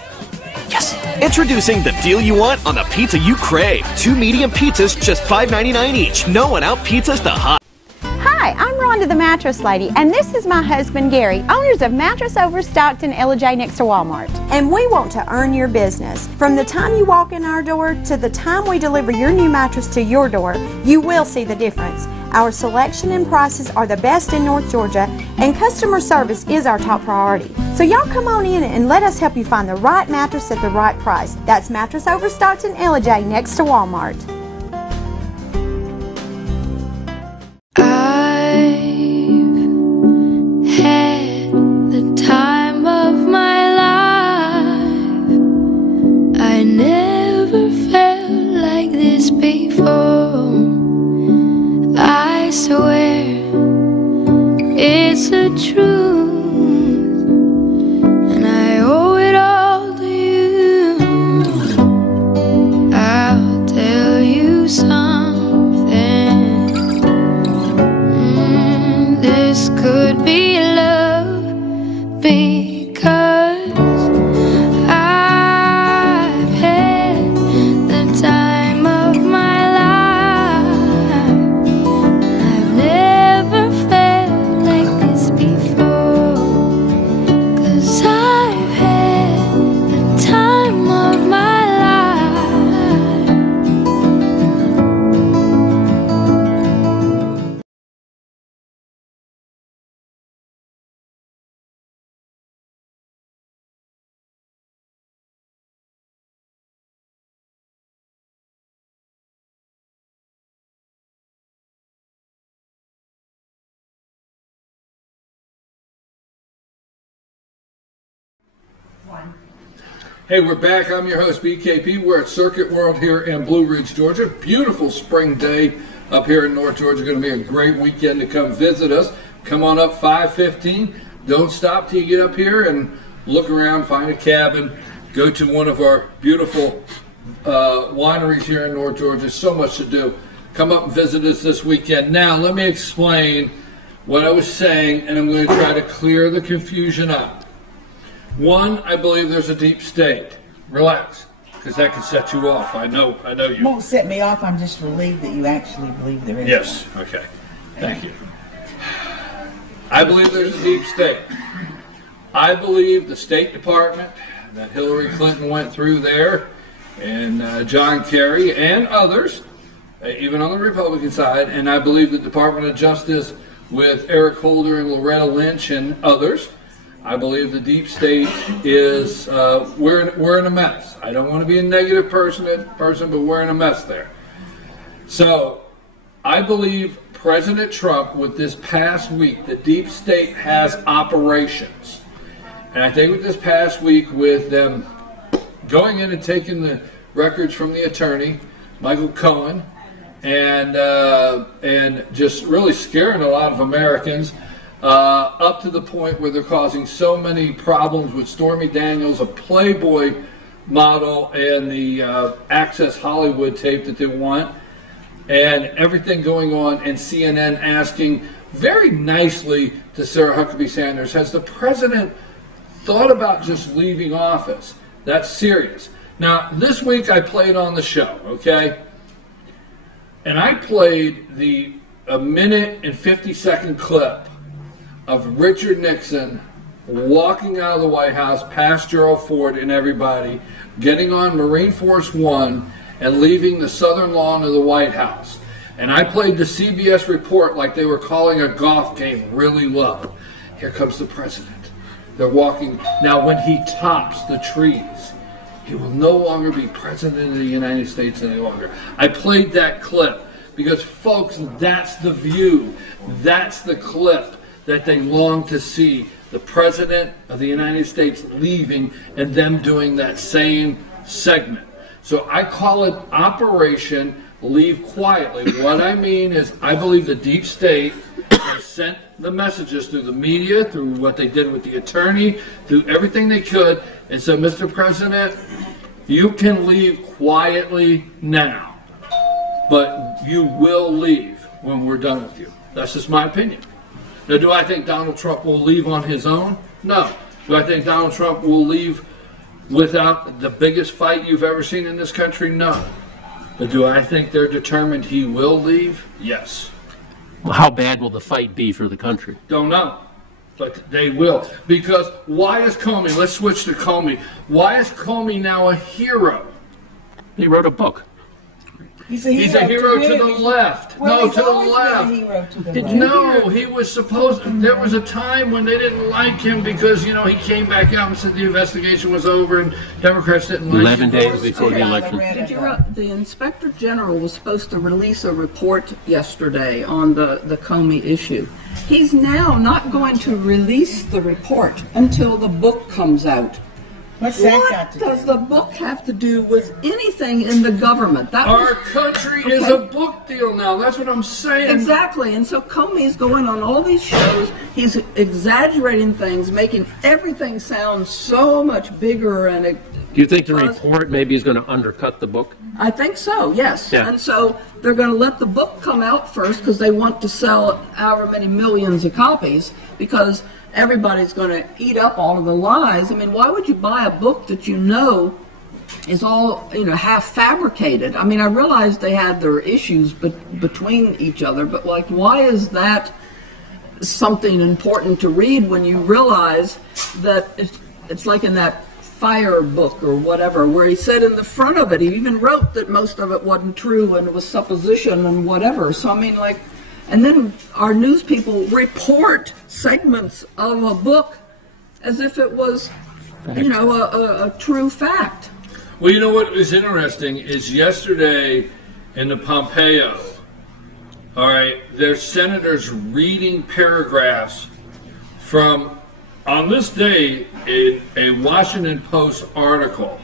Yes! Introducing the deal you want on the pizza you crave. 2 medium pizzas just $5.99 each. No one out pizzas the hut. Hi, I'm Rhonda the Mattress Lady, and this is my husband Gary, owners of Mattress Overstocked in Ellijay next to Walmart. And we want to earn your business. From the time you walk in our door to the time we deliver your new mattress to your door, you will see the difference. Our selection and prices are the best in North Georgia, and customer service is our top priority. So y'all come on in and let us help you find the right mattress at the right price. That's Mattress Overstocked in Ellijay next to Walmart. Had the time of my life. I never felt like this before. I swear it's the truth, and I owe it all to you. I'll tell you something. This could be love because I've had the time of my life. I've never felt like this before, 'cause I've had the time of my life. Hey, we're back. I'm your host, BKP. We're at Circuit World here in Blue Ridge, Georgia. Beautiful spring day up here in North Georgia. Going to be a great weekend to come visit us. Come on up 5:15. Don't stop till you get up here and look around, find a cabin, go to one of our beautiful wineries here in North Georgia. So much to do. Come up and visit us this weekend. Now, let me explain what I was saying, and I'm going to try to clear the confusion up. One, I believe there's a deep state. Relax, because that can set you off. I know you. It won't set me off. I'm just relieved that you actually believe there is. Yes, okay. Thank you. I believe there's a deep state. I believe the State Department, that Hillary Clinton went through there, and John Kerry and others, even on the Republican side, and I believe the Department of Justice with Eric Holder and Loretta Lynch and others. I believe the deep state is, we're in a mess. I don't want to be a negative person, but we're in a mess there. So I believe President Trump, with this past week, the deep state has operations. And I think with this past week, with them going in and taking the records from the attorney, Michael Cohen, and just really scaring a lot of Americans, up to the point where they're causing so many problems with Stormy Daniels, a Playboy model, and the Access Hollywood tape that they want, and everything going on, and CNN asking very nicely to Sarah Huckabee Sanders, has the president thought about just leaving office? That's serious. Now, this week I played on the show, okay? And I played a minute and 50-second clip of Richard Nixon walking out of the White House past Gerald Ford and everybody, getting on Marine Force One and leaving the southern lawn of the White House. And I played the CBS report like they were calling a golf game really low. Here comes the president. They're walking. Now, when he tops the trees, he will no longer be president of the United States any longer. I played that clip because, folks, that's the view. That's the clip that they long to see. The president of the United States leaving and them doing that same segment. So I call it Operation Leave Quietly. What I mean is I believe the deep state has sent the messages through the media, through what they did with the attorney, through everything they could, and said, Mr. President, you can leave quietly now, but you will leave when we're done with you. That's just my opinion. Now, do I think Donald Trump will leave on his own? No. Do I think Donald Trump will leave without the biggest fight you've ever seen in this country? No. But do I think they're determined he will leave? Yes. Well, how bad will the fight be for the country? Don't know. But they will. Because why is Comey, let's switch to Comey, why is Comey now a hero? He wrote a book. He's a hero to the left. Well, no, to the left. He was supposed. There was a time when they didn't like him because he came back out and said the investigation was over and Democrats didn't like 11 him. days before the election. Did you? The Inspector General was supposed to release a report yesterday on the Comey issue. He's now not going to release the report until the book comes out. What's that got to do? What does the book have to do with anything in the government? Our country is a book deal now. That's what I'm saying. Exactly. And so Comey's going on all these shows. He's exaggerating things, making everything sound so much bigger. And do you think the report maybe is going to undercut the book? I think so, yes. Yeah. And so they're going to let the book come out first because they want to sell however many millions of copies because everybody's going to eat up all of the lies. I mean, why would you buy a book that you know is all, half fabricated? I mean, I realize they had their issues between each other, but why is that something important to read when you realize that it's like in that Fire book or whatever, where he said in the front of it, he even wrote that most of it wasn't true and it was supposition and whatever. So, I mean, and then our news people report segments of a book as if it was, a true fact. Well, you know what is interesting is yesterday in the Pompeo, all right, there's senators reading paragraphs from, on this day, in a Washington Post article,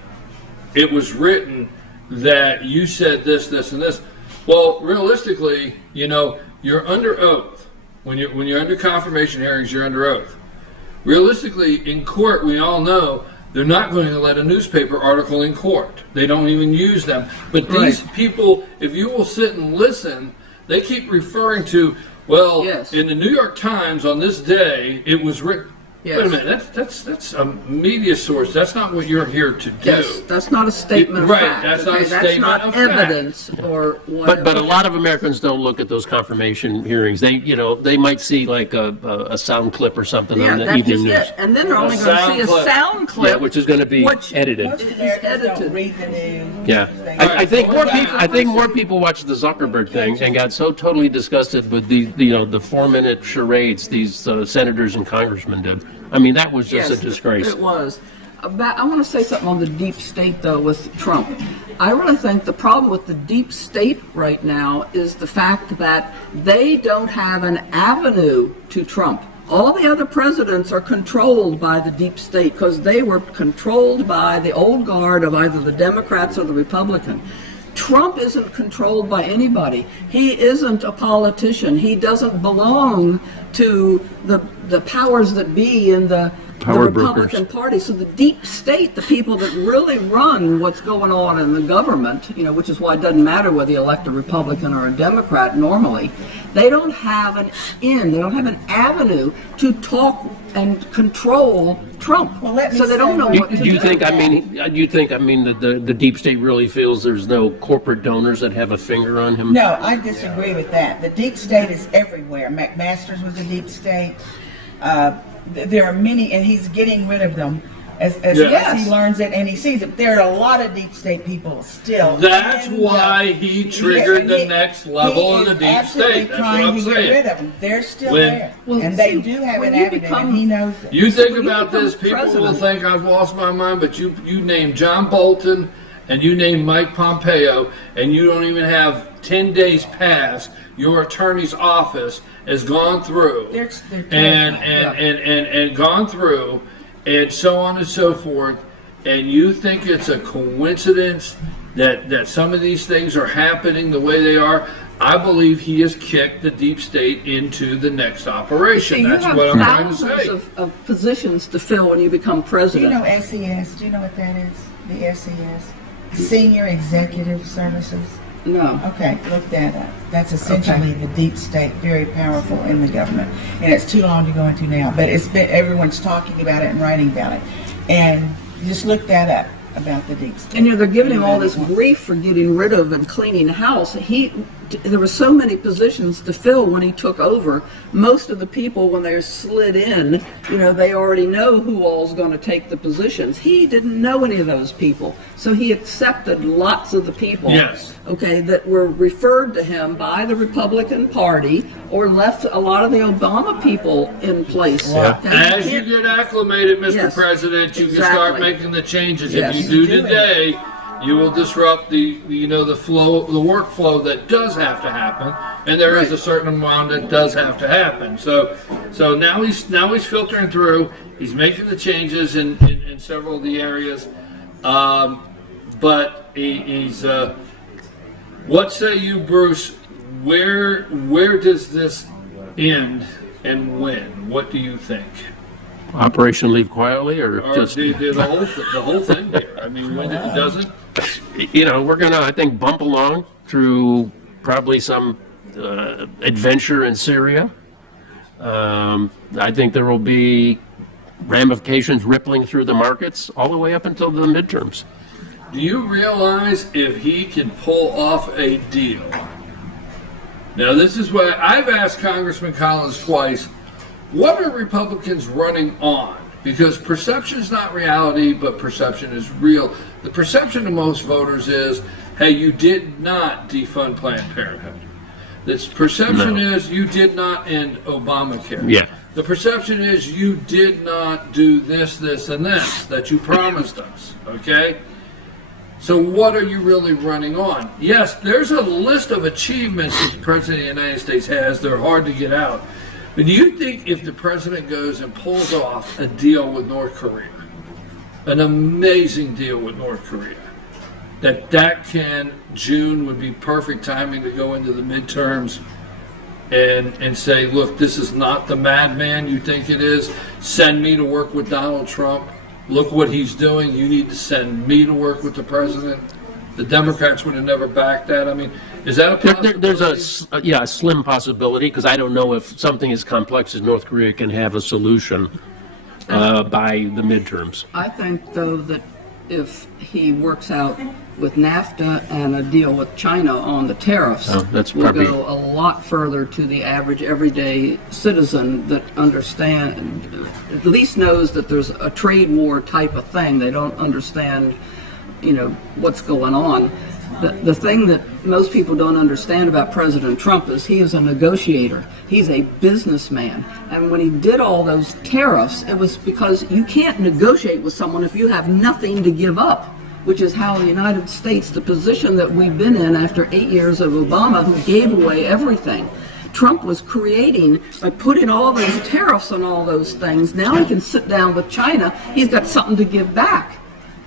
it was written that you said this, this, and this. Well, realistically, you're under oath. When you're under confirmation hearings, you're under oath. Realistically, in court, we all know they're not going to let a newspaper article in court. They don't even use them. But these people, if you will sit and listen, they keep referring to, in the New York Times on this day, it was written. Yes. Wait a minute, that's a media source. That's not what you're here to do. Yes, that's not a statement of fact. That's not a statement of evidence fact. Or whatever. But a lot of Americans don't look at those confirmation hearings. They might see like a sound clip or something on the evening news. It. And then they're only going to see a sound clip, which is going to be edited. Most Americans don't read the news. Yeah, I think more people watched the Zuckerberg thing and got so totally disgusted with the 4-minute charades these senators and congressmen did. I mean, that was just a disgrace. It was. I want to say something on the deep state, though, with Trump. I really think the problem with the deep state right now is the fact that they don't have an avenue to Trump. All the other presidents are controlled by the deep state because they were controlled by the old guard of either the Democrats or the Republican. Trump isn't controlled by anybody. He isn't a politician. He doesn't belong to the powers that be in the Power Republican Party. So the deep state, the people that really run what's going on in the government, which is why it doesn't matter whether you elect a Republican or a Democrat normally, they don't have an they don't have an avenue to talk and control Trump. So they don't know what to do. Do you think that the deep state really feels there's no corporate donors that have a finger on him? No, I disagree with that. The deep state is everywhere. McMaster's was a deep state. There are many, and he's getting rid of them as he learns it and he sees it. There are a lot of deep state people still. That's why he triggered the next level of the deep state. That's what I'm to get rid of them. They're still there, and they do have an avenue, and he knows it. You think about this, people will think I've lost my mind, but you name John Bolton and you name Mike Pompeo, and you don't even have 10 days past, your attorney's office has gone through and gone through and so on and so forth, and you think it's a coincidence that some of these things are happening the way they are. I believe he has kicked the deep state into the next operation. That's what I'm trying to say. You have thousands of positions to fill when you become president. Do you know SES? Do you know what that is? The SES? Senior Executive Services? No. Okay, look that up. That's essentially the deep state, very powerful in the government. And it's too long to go into now, but everyone's talking about it and writing about it. And just look that up about the deep state. And they're giving him all this grief for getting rid of and cleaning house. There were so many positions to fill when he took over. Most of the people, when they're slid in, they already know who all's going to take the positions. He didn't know any of those people, so he accepted lots of the people. Yes. Okay, that were referred to him by the Republican Party, or left a lot of the Obama people in place. Yeah. As you get acclimated, Mr. President, you can start making the changes. Yes. If you do today, you will disrupt the flow, the workflow that does have to happen, and there is a certain amount that does have to happen. So now he's filtering through. He's making the changes in several of the areas, but he's. What say you, Bruce? Where does this end, and when? What do you think? Operation Leave Quietly, or just the whole thing here? I mean, when it doesn't. We're gonna, I think, bump along through probably some adventure in Syria. I think there will be ramifications rippling through the markets all the way up until the midterms. Do you realize if he can pull off a deal? Now, this is what I've asked Congressman Collins twice. What are Republicans running on? Because perception is not reality, but perception is real. The perception of most voters is, hey, you did not defund Planned Parenthood. The perception is you did not end Obamacare. Yeah. The perception is you did not do this, this, and this that you promised us, okay? So what are you really running on? Yes, there's a list of achievements that the President of the United States has. They're hard to get out. But do you think if the President goes and pulls off a deal with North Korea, an amazing deal with North Korea, June would be perfect timing to go into the midterms and say, look, this is not the madman you think it is. Send me to work with Donald Trump. Look what he's doing. You need to send me to work with the president. The Democrats would have never backed that. I mean, is that a possibility? There's a slim possibility, because I don't know if something as complex as North Korea can have a solution by the midterms. I think, though, that if he works out with NAFTA and a deal with China on the tariffs, we'll go a lot further to the average everyday citizen that at least knows that there's a trade war type of thing. They don't understand, what's going on. The thing that most people don't understand about President Trump is he is a negotiator. He's a businessman. And when he did all those tariffs, it was because you can't negotiate with someone if you have nothing to give up, which is how the United States, the position that we've been in after 8 years of Obama, who gave away everything. Trump was creating, by putting all those tariffs on all those things, now he can sit down with China. He's got something to give back.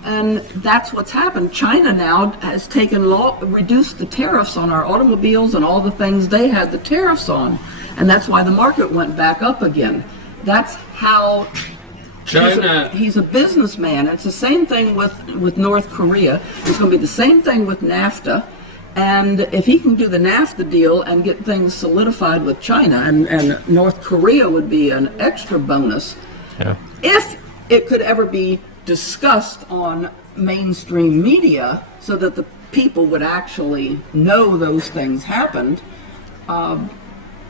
And that's what's happened. China now has reduced the tariffs on our automobiles and all the things they had the tariffs on. And that's why the market went back up again. That's how China. He's a businessman. It's the same thing with North Korea. It's going to be the same thing with NAFTA. And if he can do the NAFTA deal and get things solidified with China, and North Korea would be an extra bonus, if it could ever be discussed on mainstream media so that the people would actually know those things happened,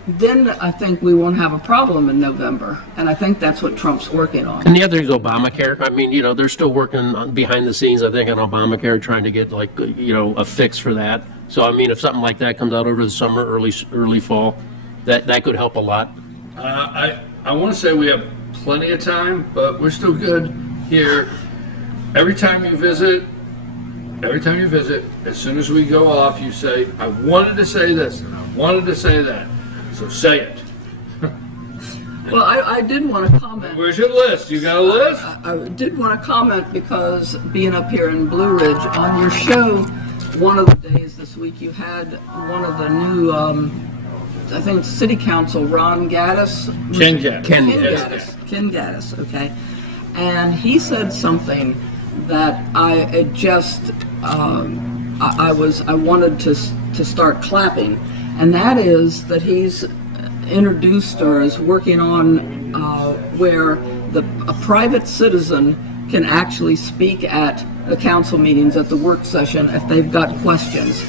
then I think we won't have a problem in November. And I think that's what Trump's working on. And the other is Obamacare. I mean, they're still working behind the scenes, I think, on Obamacare, trying to get, a fix for that. So, I mean, if something like that comes out over the summer, early fall, that could help a lot. I want to say we have plenty of time, but we're still good here. Every time you visit, as soon as we go off, you say, I wanted to say this, and I wanted to say that. So say it. Well, I did want to comment. Where's your list? You got a list? I did want to comment because being up here in Blue Ridge, on your show, one of the days this week, you had one of the new, I think, City Council, Ron Gaddis. Ken Gaddis. Ken Gaddis, okay. And he said something that I wanted to start clapping. And that is that he's introduced or is working on where a private citizen can actually speak at the council meetings, at the work session, if they've got questions.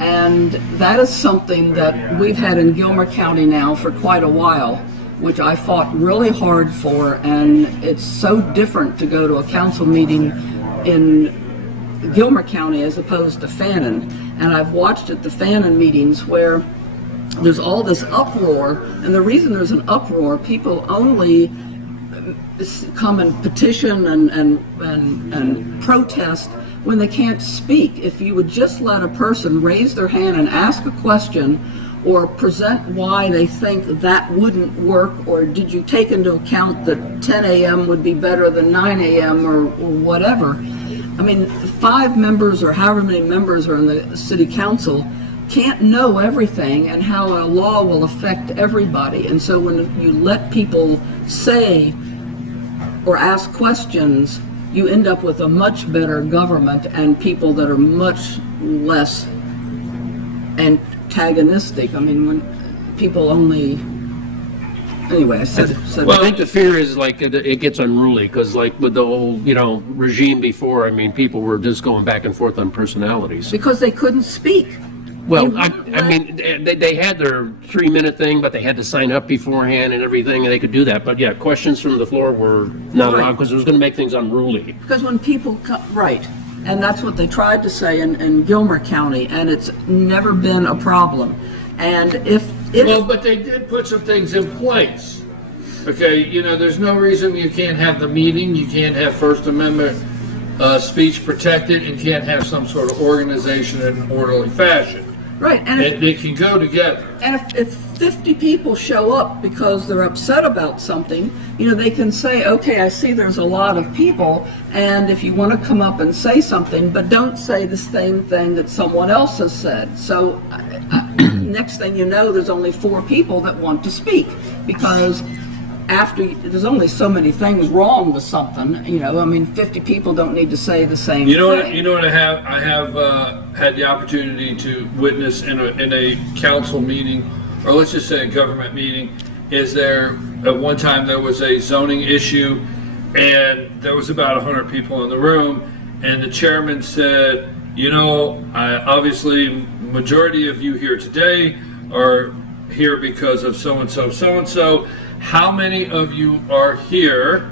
And that is something that we've had in Gilmer County now for quite a while, which I fought really hard for, and it's so different to go to a council meeting in Gilmer County as opposed to Fannin. And I've watched at the Fannin meetings where there's all this uproar, and the reason there's an uproar, people only come and petition and protest when they can't speak. If you would just let a person raise their hand and ask a question or present why they think that wouldn't work, or did you take into account that 10 a.m. would be better than 9 a.m. or whatever. I mean, 5 members or however many members are in the city council can't know everything and how a law will affect everybody. And so when you let people say or ask questions, you end up with a much better government and people that are much less antagonistic. I mean, when people only... Anyway, I said well, I think the fear is it gets unruly because with the whole regime before, I mean, people were just going back and forth on personalities because they couldn't speak. Well, I mean, they had their 3-minute thing, but they had to sign up beforehand and everything, and they could do that. But yeah, questions from the floor were not allowed because it was going to make things unruly. Because when people right, and that's what they tried to say in Gilmer County, and it's never been a problem. And but they did put some things in place. Okay, there's no reason you can't have the meeting, you can't have First Amendment speech protected, and can't have some sort of organization in an orderly fashion. Right, and they can go together. And if 50 people show up because they're upset about something, they can say, okay, I see there's a lot of people, and if you want to come up and say something, but don't say the same thing that someone else has said. So next thing you know, there's only 4 people that want to speak because there's only so many things wrong with something. I mean, 50 people don't need to say the same thing. You know what I have? I have had the opportunity to witness in a council meeting, or let's just say a government meeting. At one time there was a zoning issue, and there was about 100 people in the room, and the chairman said, obviously majority of you here today are here because of so-and-so, so-and-so. How many of you are here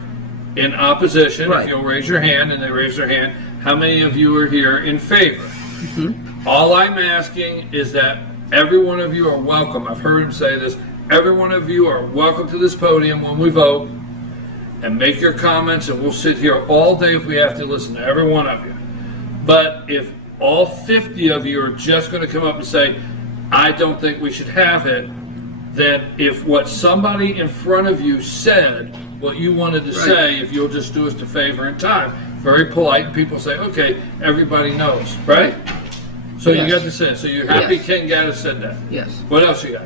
in opposition? Right. If you'll raise your hand, and they raise their hand, how many of you are here in favor? Mm-hmm. All I'm asking is that every one of you are welcome. I've heard him say this. Every one of you are welcome to this podium when we vote, and make your comments, and we'll sit here all day if we have to listen to every one of you. But if all 50 of you are just going to come up and say, I don't think we should have it, then if what somebody in front of you said, what you wanted to say, if you'll just do us a favor in time, very polite, people say, okay, everybody knows, right? So you got to say it. So you're happy Ken Gaddis said that? Yes. What else you got?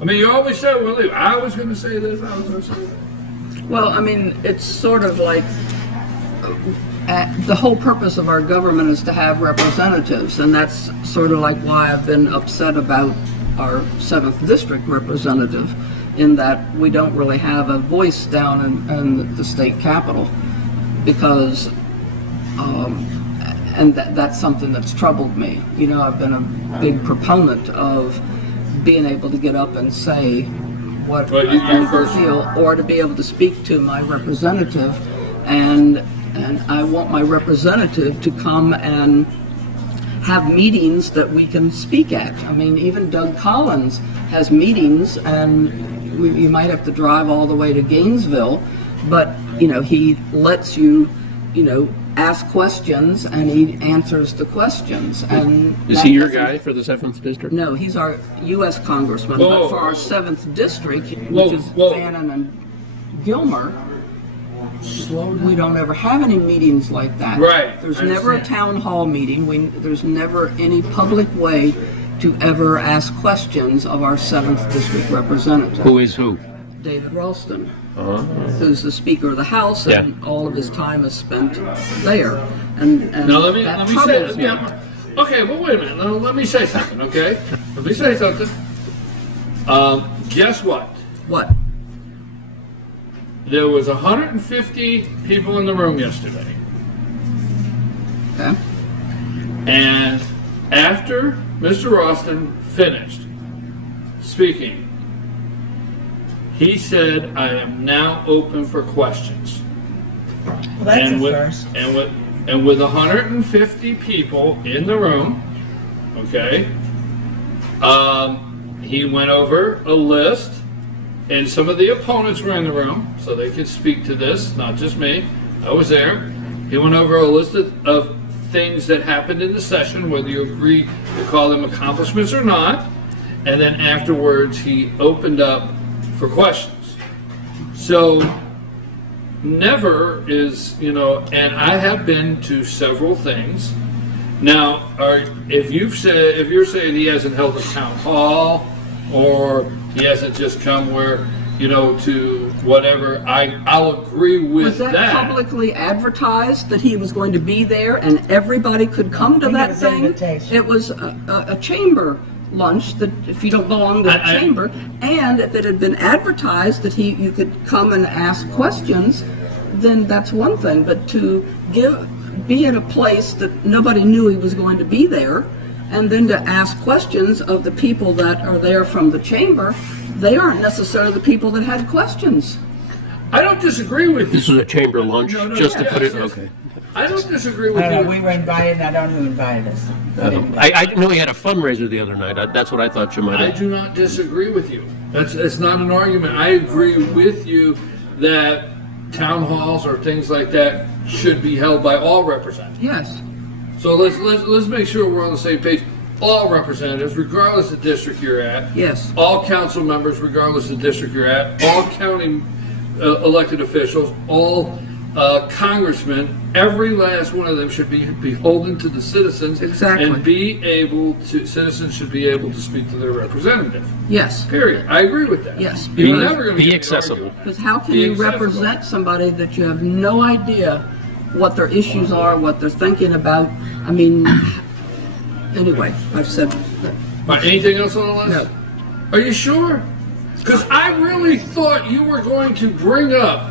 I mean, you always say, well, I was going to say this, I was going to say that. Well, I mean, it's sort of like the whole purpose of our government is to have representatives, and that's sort of like why I've been upset about our 7th District representative, in that we don't really have a voice down in the state capitol, because and that's something that's troubled me. You know, I've been a big proponent of being able to get up and say what I feel, or to be able to speak to my representative, and I want my representative to come and have meetings that we can speak at. I mean, even Doug Collins has meetings, and you might have to drive all the way to Gainesville, but you know, he lets you, you know, ask questions, and he answers the questions. And is he your guy for the 7th District? No, he's our U.S. Congressman. But for our 7th District, which is Fannin and Gilmer, we don't ever have any meetings like that. Right. There's never a town hall meeting. There's never any public way to ever ask questions of our 7th District representative. Who is who? David Ralston. Who's the Speaker of the House, and all of his time is spent there. And now let me say this. me. Okay, well, wait a minute. Now, let me say something, okay? Let me say something. Guess what? What? There was 150 people in the room yesterday. Okay. And after Mr. Ralston finished speaking, he said, "I am now open for questions." Well, that's and a with, first. And with 150 people in the room, okay, he went over a list, and some of the opponents were in the room, so they could speak to this, not just me. I was there. He went over a list of things that happened in the session, whether you agree to call them accomplishments or not, and then afterwards he opened up for questions. So never is, you know, and I have been to several things. Now, if you're saying he hasn't held a town hall, or he hasn't just come where, you know, to whatever, I'll agree with that. Was that publicly advertised that he was going to be there and everybody could come to that thing? It was a chamber lunch, that if you don't belong to the chamber, and if it had been advertised that you could come and ask questions, then that's one thing. But to be in a place that nobody knew he was going to be there, and then to ask questions of the people that are there from the chamber, they aren't necessarily the people that had questions. I don't disagree with you. This was a chamber lunch, No, just to yes, put it. yes. Okay. I don't disagree with you. We were invited, and I don't know who invited us. I didn't know he had a fundraiser the other night. That's what I thought you might have. I do not disagree with you. It's not an argument. I agree with you that town halls or things like that should be held by all representatives. Yes. So let's make sure we're on the same page. All representatives, regardless of district you're at. Yes. All council members, regardless of district you're at. All county elected officials. All congressmen. Every last one of them should be beholden to the citizens. Exactly. And citizens should be able to speak to their representative. Yes. Period. I agree with that. Yes. You're never going to Be accessible. Because how can you represent somebody that you have no idea what their issues are, what they're thinking about? I mean, anyway, I've said that. Anything else on the list? No. Are you sure? Because I really thought you were going to bring up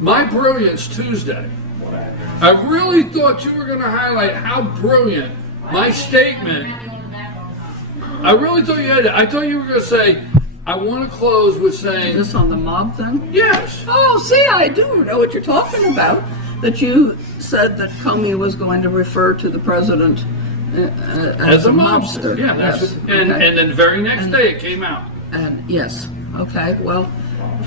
my brilliance Tuesday. I really thought you were going to highlight how brilliant my statement. I really thought you had it. I thought you were going to say, I want to close with saying... This on the mob thing? Yes. Oh, see, I do know what you're talking about. That you said that Comey was going to refer to the president as a mobster. Yeah, yes. And then the very next day it came out. And yes, okay, well...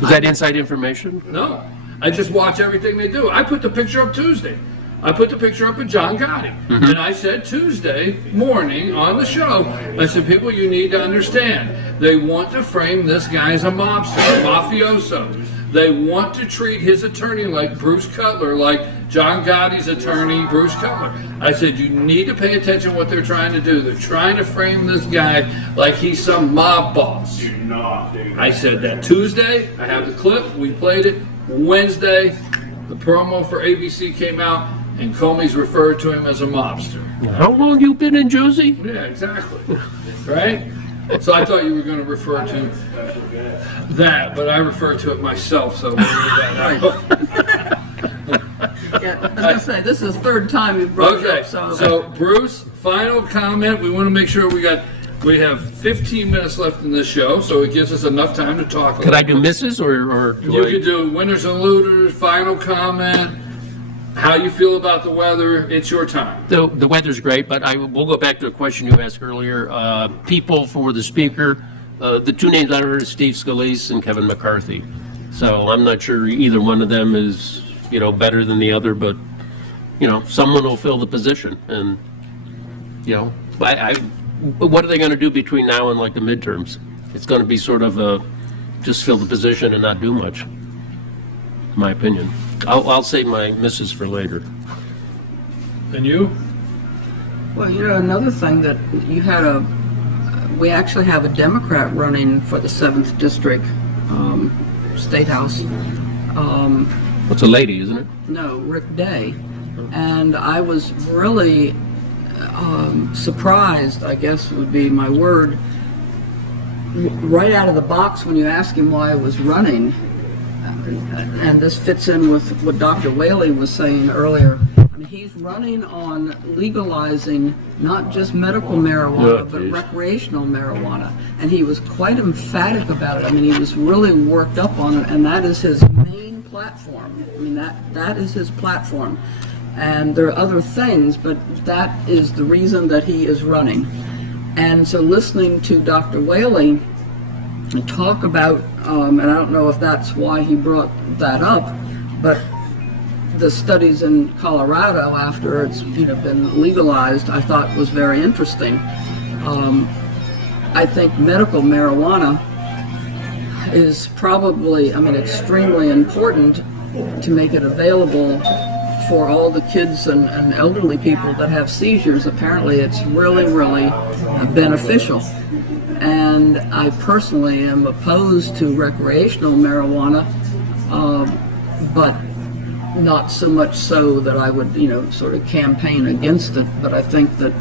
Was that inside information? No. I just watch everything they do. I put the picture up Tuesday. I put the picture up of John Gotti. And I said Tuesday morning on the show, I said, people, you need to understand. They want to frame this guy as a mobster, a mafioso. They want to treat his attorney like Bruce Cutler, like John Gotti's attorney, Bruce Keller. I said, you need to pay attention to what they're trying to do. They're trying to frame this guy like he's some mob boss. I said that Tuesday, I have the clip, we played it. Wednesday, the promo for ABC came out, and Comey's referred to him as a mobster. How long you been in Jersey? Yeah, exactly. Right? So I thought you were going to refer to that, but I refer to it myself, so we'll leave that out. Yeah, I was going to say, this is the third time you've brought it up. So Bruce, final comment. We want to make sure we have 15 minutes left in this show, so it gives us enough time to talk. Could I do misses or you could do winners and looters, final comment, how you feel about the weather. It's your time. The weather's great, but we'll go back to a question you asked earlier. People for the speaker, the two names I heard are Steve Scalise and Kevin McCarthy. So I'm not sure either one of them is, better than the other, but, someone will fill the position. And, what are they going to do between now and the midterms? It's going to be sort of just fill the position and not do much, in my opinion. I'll save my misses for later. And you? Well, another thing that you had we actually have a Democrat running for the 7th District State House. It's a lady, isn't it? No, Rick Day. And I was really surprised, I guess would be my word, right out of the box when you ask him why I was running. And this fits in with what Dr. Whaley was saying earlier. I mean, he's running on legalizing not just medical marijuana, but recreational marijuana. And he was quite emphatic about it. I mean, he was really worked up on it, and that is his main platform. I mean, that is his platform. And there are other things, but that is the reason that he is running. And so listening to Dr. Whaley talk about, and I don't know if that's why he brought that up, but the studies in Colorado after it's been legalized, I thought was very interesting. I think medical marijuana is probably, extremely important to make it available for all the kids and elderly people that have seizures. Apparently it's really, really beneficial. And I personally am opposed to recreational marijuana, but not so much so that I would, sort of campaign against it. But I think that...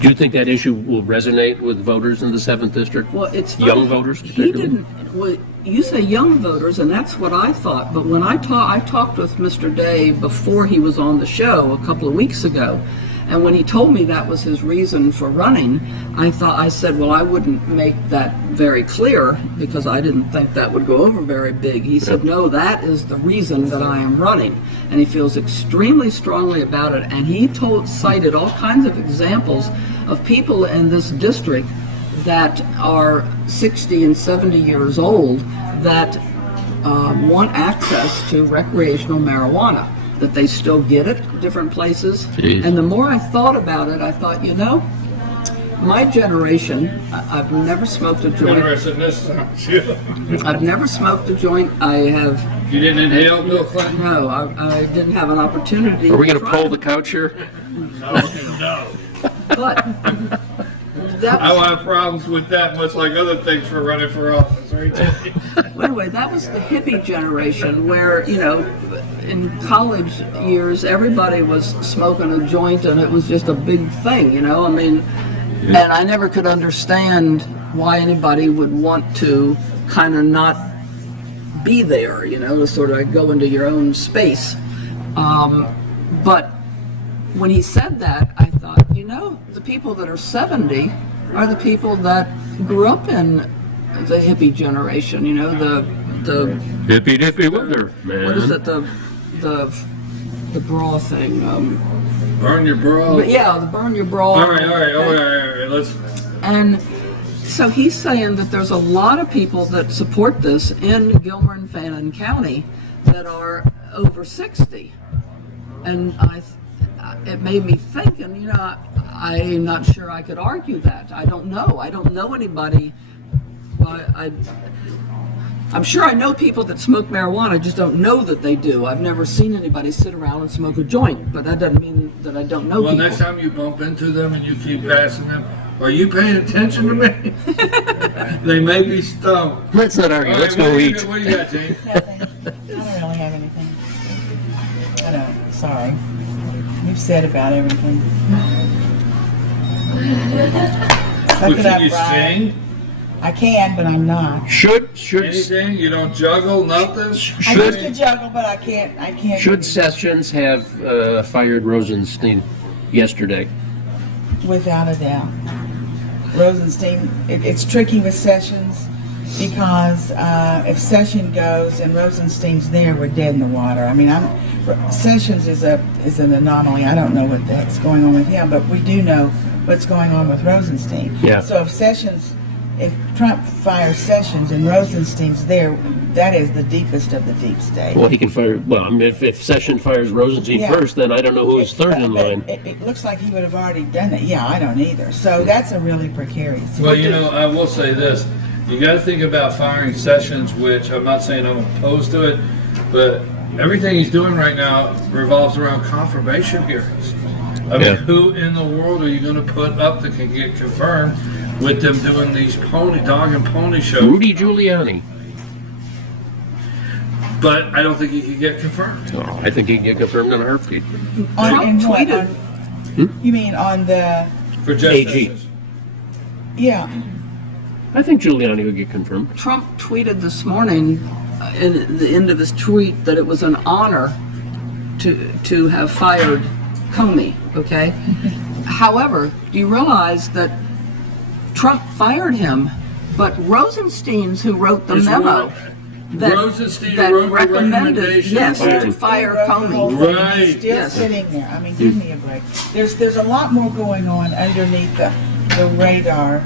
Do you think that issue will resonate with voters in the 7th District? Well, it's young voters. He didn't. Well, you say young voters, and that's what I thought. But when I talked with Mr. Day before he was on the show a couple of weeks ago, and when he told me that was his reason for running, I said, well, I wouldn't make that very clear because I didn't think that would go over very big. He said, no, that is the reason that I am running. And he feels extremely strongly about it. And he cited all kinds of examples of people in this district that are 60 and 70 years old that want access to recreational marijuana, that they still get it at different places. Jeez. And the more I thought about it, I thought, my generation, I've never smoked a joint. I've never smoked a joint. You didn't inhale Bill Clinton? No, I didn't have an opportunity. Are we going to pull the couch here? No. But I will have problems with that, much like other things for running for office, right? Well, anyway, that was the hippie generation where, in college years, everybody was smoking a joint and it was just a big thing, and I never could understand why anybody would want to kind of not be there, to sort of go into your own space. But when he said that, I thought, the people that are 70 are the people that grew up in the hippie generation, the hippie weather, man. What is it, the bra thing? Burn your bra. Yeah, the burn your bra. All right. Let's. And so he's saying that there's a lot of people that support this in Gilmer and Fannin County that are over 60, and it made me think, and I'm not sure I could argue that. I don't know. I don't know anybody. Well, I'm sure I know people that smoke marijuana. I just don't know that they do. I've never seen anybody sit around and smoke a joint, but that doesn't mean that I don't know Well, people. next time you bump into them and you keep passing them, are you paying attention to me? They may be stoned. Let's not argue. All Let's right, go what eat. What do you got, Jane? Nothing. I don't really have anything. I don't. Sorry. You've said about everything. Suck Well, it can up, you Brian. sing? I can, but I'm not. Should Anything? You don't juggle? Nothing? I used to juggle, but I can't. Should Sessions have fired Rosenstein yesterday? Without a doubt. Rosenstein, it's tricky with Sessions because if Session goes and Rosenstein's there, we're dead in the water. I mean, Sessions is an anomaly. I don't know what the heck's going on with him, but we do know what's going on with Rosenstein. Yeah. So if Trump fires Sessions and Rosenstein's there, that is the deepest of the deep state. Well, he can fire. Well, I mean, if Sessions fires Rosenstein first, then I don't know who's third in line. It looks like he would have already done it. Yeah, I don't either. So that's a really precarious. Well, you know, I will say this. You got to think about firing Sessions, which I'm not saying I'm opposed to it, but everything he's doing right now revolves around confirmation hearings. I mean, who in the world are you going to put up that can get confirmed with them doing these dog and pony shows? Rudy Giuliani. But I don't think he could get confirmed. No, I think he can get confirmed in a heartbeat. Trump tweeted. You mean on the for Jeff AG? Sessions. Yeah. I think Giuliani would get confirmed. Trump tweeted this morning, in the end of his tweet, that it was an honor to have fired Comey. Okay. However, do you realize that Trump fired him, but Rosenstein's who wrote the memo that recommended to fire Comey. Right. Still sitting there. I mean, give me a break. There's a lot more going on underneath the radar.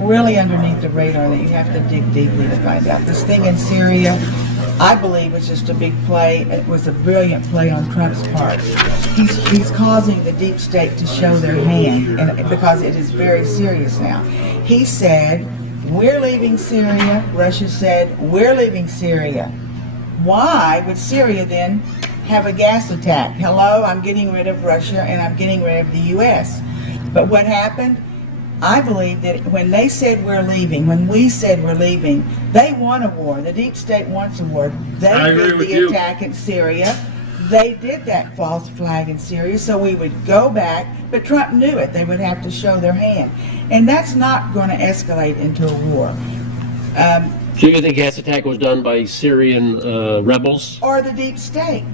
Really underneath the radar that you have to dig deeply to find out. This thing in Syria, I believe, was just a big play. It was a brilliant play on Trump's part. He's causing the deep state to show their hand, and because it is very serious now. He said, "We're leaving Syria." Russia said, "We're leaving Syria." Why would Syria then have a gas attack? Hello, I'm getting rid of Russia and I'm getting rid of the U.S. But what happened? I believe that when they said we're leaving, when we said we're leaving, they want a war. The deep state wants a war. They did the attack in Syria. They did that false flag in Syria, so we would go back. But Trump knew it. They would have to show their hand. And that's not going to escalate into a war. So you think gas attack was done by Syrian rebels? Or the deep state.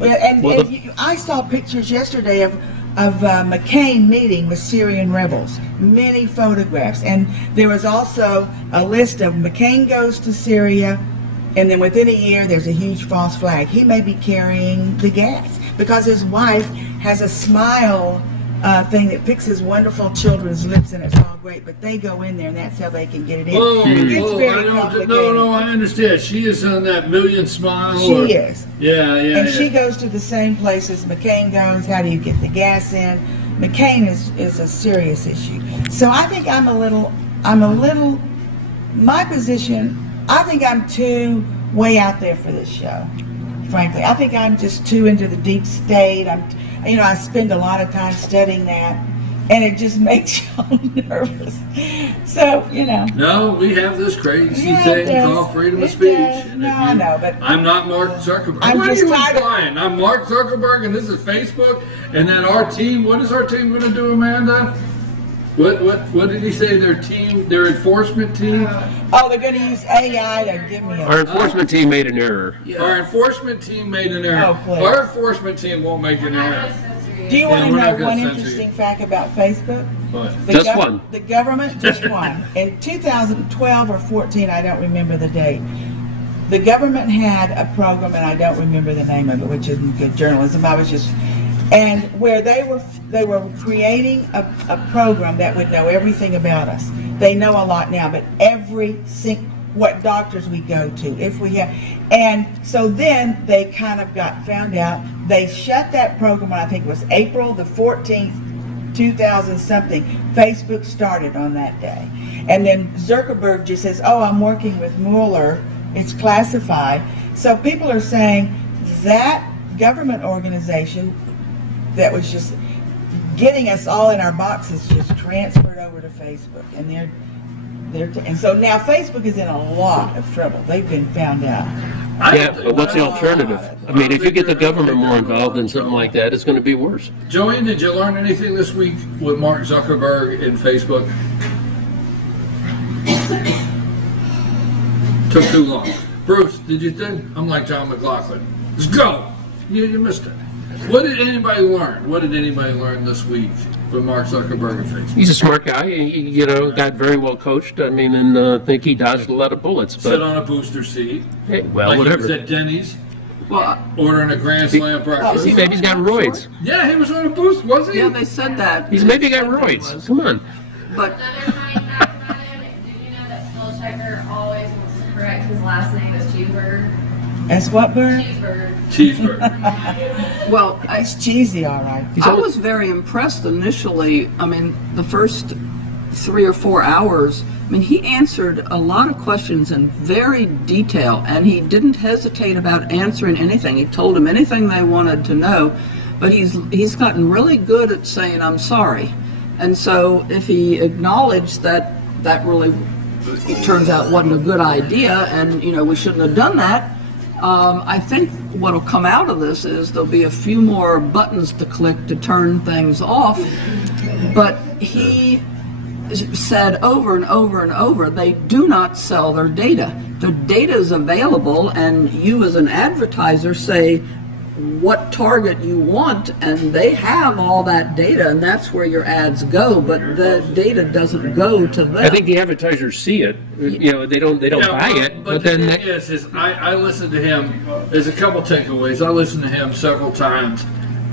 I saw pictures yesterday of McCain meeting with Syrian rebels, many photographs, and there was also a list of McCain goes to Syria, and then within a year there's a huge false flag. He may be carrying the gas because his wife has a smile thing that fixes wonderful children's lips, and it's all great, but they go in there and that's how they can get it in. It gets very complicated. No, I understand. She is on that million smile. She is. Yeah. And she goes to the same places McCain goes. How do you get the gas in? McCain is a serious issue. So I think I'm a little, my position, I think I'm too way out there for this show, frankly. I think I'm just too into the deep state. I spend a lot of time studying that, and it just makes you nervous. So, No, we have this crazy thing called freedom of speech. I know, but I'm not Mark Zuckerberg. I'm just implying? I'm Mark Zuckerberg, and this is Facebook, and then our team. What is our team going to do, Amanda? What did he say? Their enforcement team? Oh, they're going to use AI to give me Our enforcement team made an error. Our enforcement team made an error. Oh, please. Our enforcement team won't make an error. Do you want to know one interesting fact about Facebook? What? Just one. The government, just one. In 2012 or 14, I don't remember the date, the government had a program, and I don't remember the name of it, which isn't good journalism. And where they were creating a program that would know everything about us. They know a lot now, but what doctors we go to, if we have, and so then they kind of got found out. They shut that program on, I think it was April the 14th, 2000 something, Facebook started on that day. And then Zuckerberg just says, oh, I'm working with Mueller, it's classified. So people are saying that government organization that was just getting us all in our boxes just transferred over to Facebook. And and so now Facebook is in a lot of trouble. They've been found out. Yeah, but what's the alternative? I mean, if you get the government more involved in something like that, it's going to be worse. Joanne, did you learn anything this week with Mark Zuckerberg and Facebook? Took too long. Bruce, did you think? I'm like John McLaughlin. Let's go. You missed it. What did anybody learn? What did anybody learn this week with Mark Zuckerberg and Facebook? He's a smart guy. He, got very well coached. I mean, and I think he dodged a lot of bullets. But sit on a booster seat. Hey, well, like whatever. He was at Denny's. Ordering a Grand Slam breakfast. Maybe he's got roids. Yeah, he was on a boost, wasn't he? Yeah, they said that. He's maybe got roids. Come on. But another funny fact about him, did you know that Spellchecker always wants to correct his last name as Cheeseburger? As what bird? Cheeseburger. Well, it's cheesy, all right. I was very impressed initially. I mean, the first 3 or 4 hours, I mean, he answered a lot of questions in very detail, and he didn't hesitate about answering anything. He told them anything they wanted to know, but he's gotten really good at saying, I'm sorry. And so if he acknowledged that really, it turns out, wasn't a good idea, and, we shouldn't have done that, I think what will come out of this is there'll be a few more buttons to click to turn things off, but he said over and over and over, they do not sell their data. Their data is available, and you as an advertiser say what target you want, and they have all that data, and that's where your ads go, but the data doesn't go to them. I think the advertisers see it. They don't buy it. But then the thing is I listened to him. There's a couple takeaways. I listened to him several times,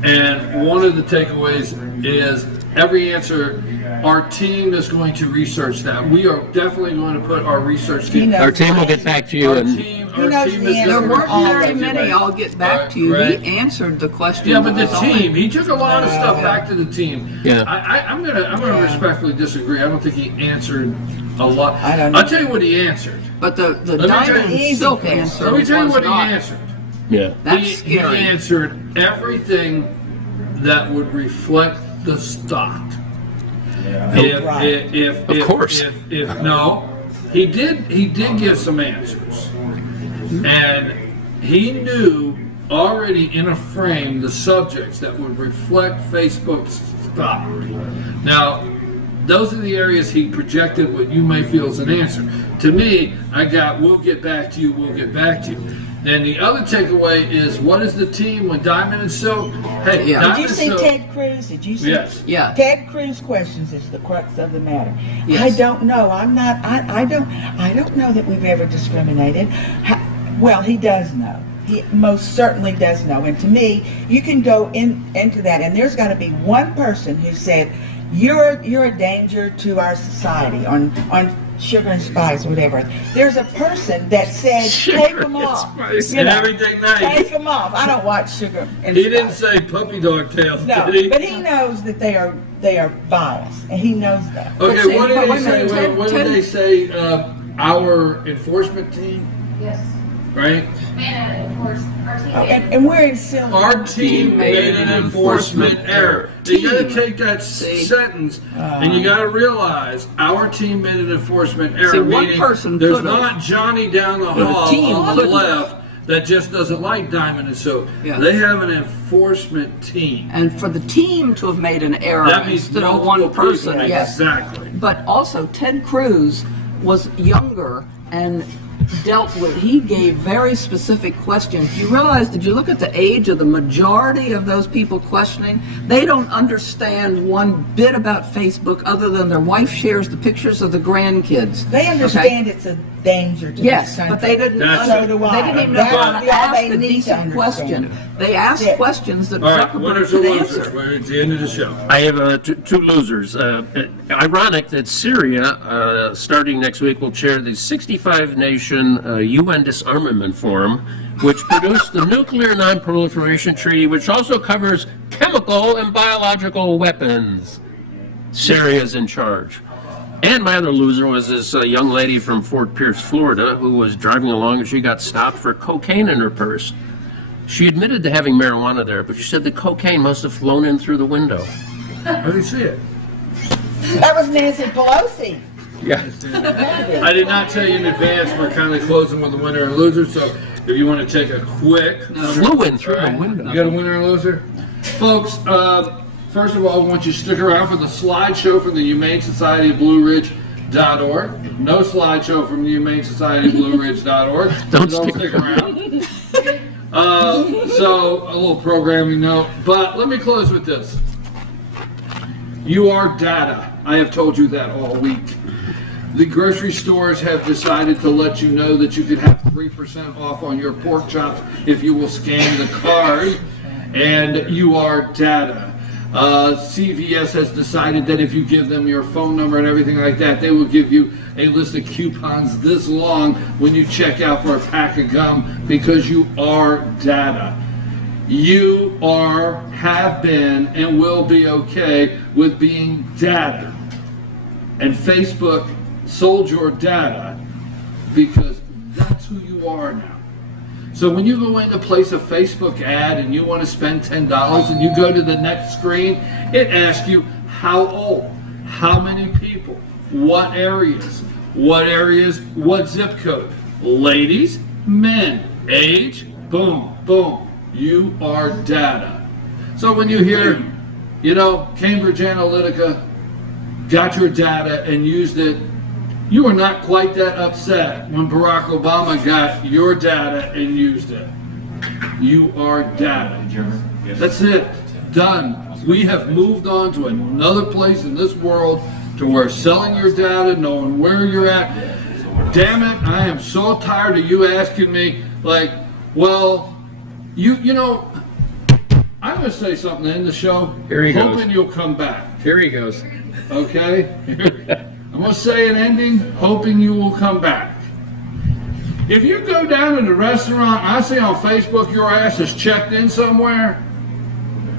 and one of the takeaways is every answer, our team is going to research that. We are definitely going to put our research team. Our team will get back to you. There weren't very many. I'll get back to you. Right. He answered the question. Yeah, but the team. He took a lot of stuff back to the team. Yeah. I'm gonna respectfully disagree. I don't think he answered a lot. I'll tell you what he answered. But the diamond silk answer. Let me tell you what he not. answered. Yeah. That's scary. He answered everything that would reflect the stock. Of course. If no, he did give some answers, and he knew already in a frame the subjects that would reflect Facebook's stock. Now, those are the areas he projected what you may feel is an answer. To me, I got, we'll get back to you, we'll get back to you. Then the other takeaway is, what is the team with Diamond and Silk? Hey, yeah. Did you see Silk, Ted Cruz? Did you see? Yes. Yeah. Ted Cruz questions is the crux of the matter. Yes. I don't know. I don't know that we've ever discriminated. Well, he does know. He most certainly does know. And to me, you can go into that, and there's got to be one person who said, "You're a danger to our society" on Sugar and Spice or whatever. There's a person that said, "Take them off." And everything nice. Take them off. I don't watch Sugar and He Spice. didn't say puppy dog tails, No, did he? but he knows that they are biased, and he knows that. Okay, what did they say? What did they say? Our enforcement team, Yes. right? And we're in silver. Our team made an enforcement error. You got to take that sentence, and you got to realize our team made an enforcement error. See, one meaning person there's could've. not Johnny down the hall on the left that just doesn't like Diamond and Silk. Yeah. They have an enforcement team. And for the team to have made an error That means instead of one multiple person, people. yes. Exactly. But also, Ted Cruz was younger and he gave very specific questions. You realize, did you look at the age of the majority of those people questioning? They don't understand one bit about Facebook other than their wife shares the pictures of the grandkids. They understand it's a danger to yes, this country. but they didn't. So do I. They didn't even know how to That's all ask they a need to decent understand. question. They asked questions that All right, Zuckerberg winners or could losers? answer. We're at the end of the show. I have two losers. Ironic that Syria, starting next week, will chair the 65-nation UN Disarmament Forum, which produced the Nuclear Non-Proliferation Treaty, which also covers chemical and biological weapons. Syria's in charge. And my other loser was this young lady from Fort Pierce, Florida, who was driving along and she got stopped for cocaine in her purse. She admitted to having marijuana there, but she said the cocaine must have flown in through the window. How do you see it? That was Nancy Pelosi. Yeah. I did not tell you in advance we're kind of closing with the winner and loser, so if you want to take a quick... Flew in through the window. You got a winner and loser? Folks, first of all, I want you to stick around for the slideshow from the Humane Society of Blue Ridge.org. No slideshow from the Humane Society of Blue Ridge.org. Don't stick around. So, a little programming note. But let me close with this. You are data. I have told you that all week. The grocery stores have decided to let you know that you could have 3% off on your pork chops if you will scan the card, and you are data. CVS has decided that if you give them your phone number and everything like that, they will give you a list of coupons this long when you check out for a pack of gum, because you are data. You have been, and will be okay with being data. And Facebook sold your data because that's who you are now. So when you go in to place a Facebook ad and you want to spend $10 and you go to the next screen, it asks you how old, how many people, what areas, what zip code, ladies, men, age, boom, boom. You are data. So when you hear, Cambridge Analytica got your data and used it, you are not quite that upset when Barack Obama got your data and used it. You are data. That's it. Done. We have moved on to another place in this world to where selling your data, knowing where you're at. Damn it, I am so tired of you asking me, I'm going to say something in the show. Here he goes. Hoping you'll come back. Here he goes. Okay? I'm going to say an ending, hoping you will come back. If you go down in the restaurant, I see on Facebook your ass is checked in somewhere,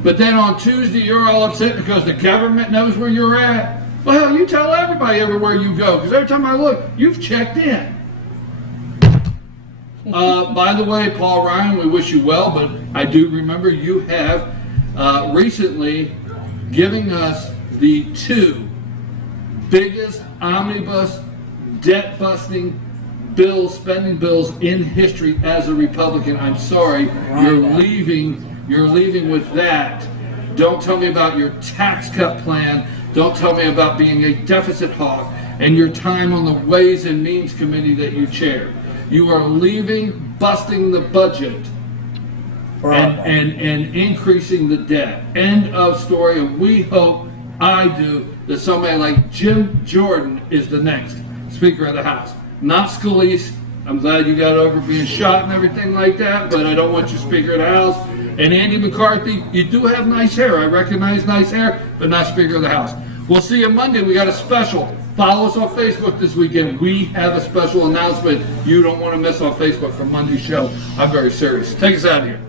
but then on Tuesday you're all upset because the government knows where you're at, well, you tell everybody everywhere you go, because every time I look, you've checked in. By the way, Paul Ryan, we wish you well, but I do remember you have recently given us the 2 biggest omnibus debt-busting bills, spending bills in history as a Republican. I'm sorry, you're leaving with that. Don't tell me about your tax cut plan. Don't tell me about being a deficit hawk and your time on the Ways and Means Committee that you chair. You are leaving, busting the budget, and increasing the debt. End of story. And we hope, I do, that somebody like Jim Jordan is the next Speaker of the House. Not Scalise. I'm glad you got over being shot and everything like that, but I don't want you Speaker of the House. And Andy McCarthy, you do have nice hair. I recognize nice hair, but not Speaker of the House. We'll see you Monday. We got a special. Follow us on Facebook this weekend. We have a special announcement you don't want to miss on Facebook for Monday's show. I'm very serious. Take us out of here.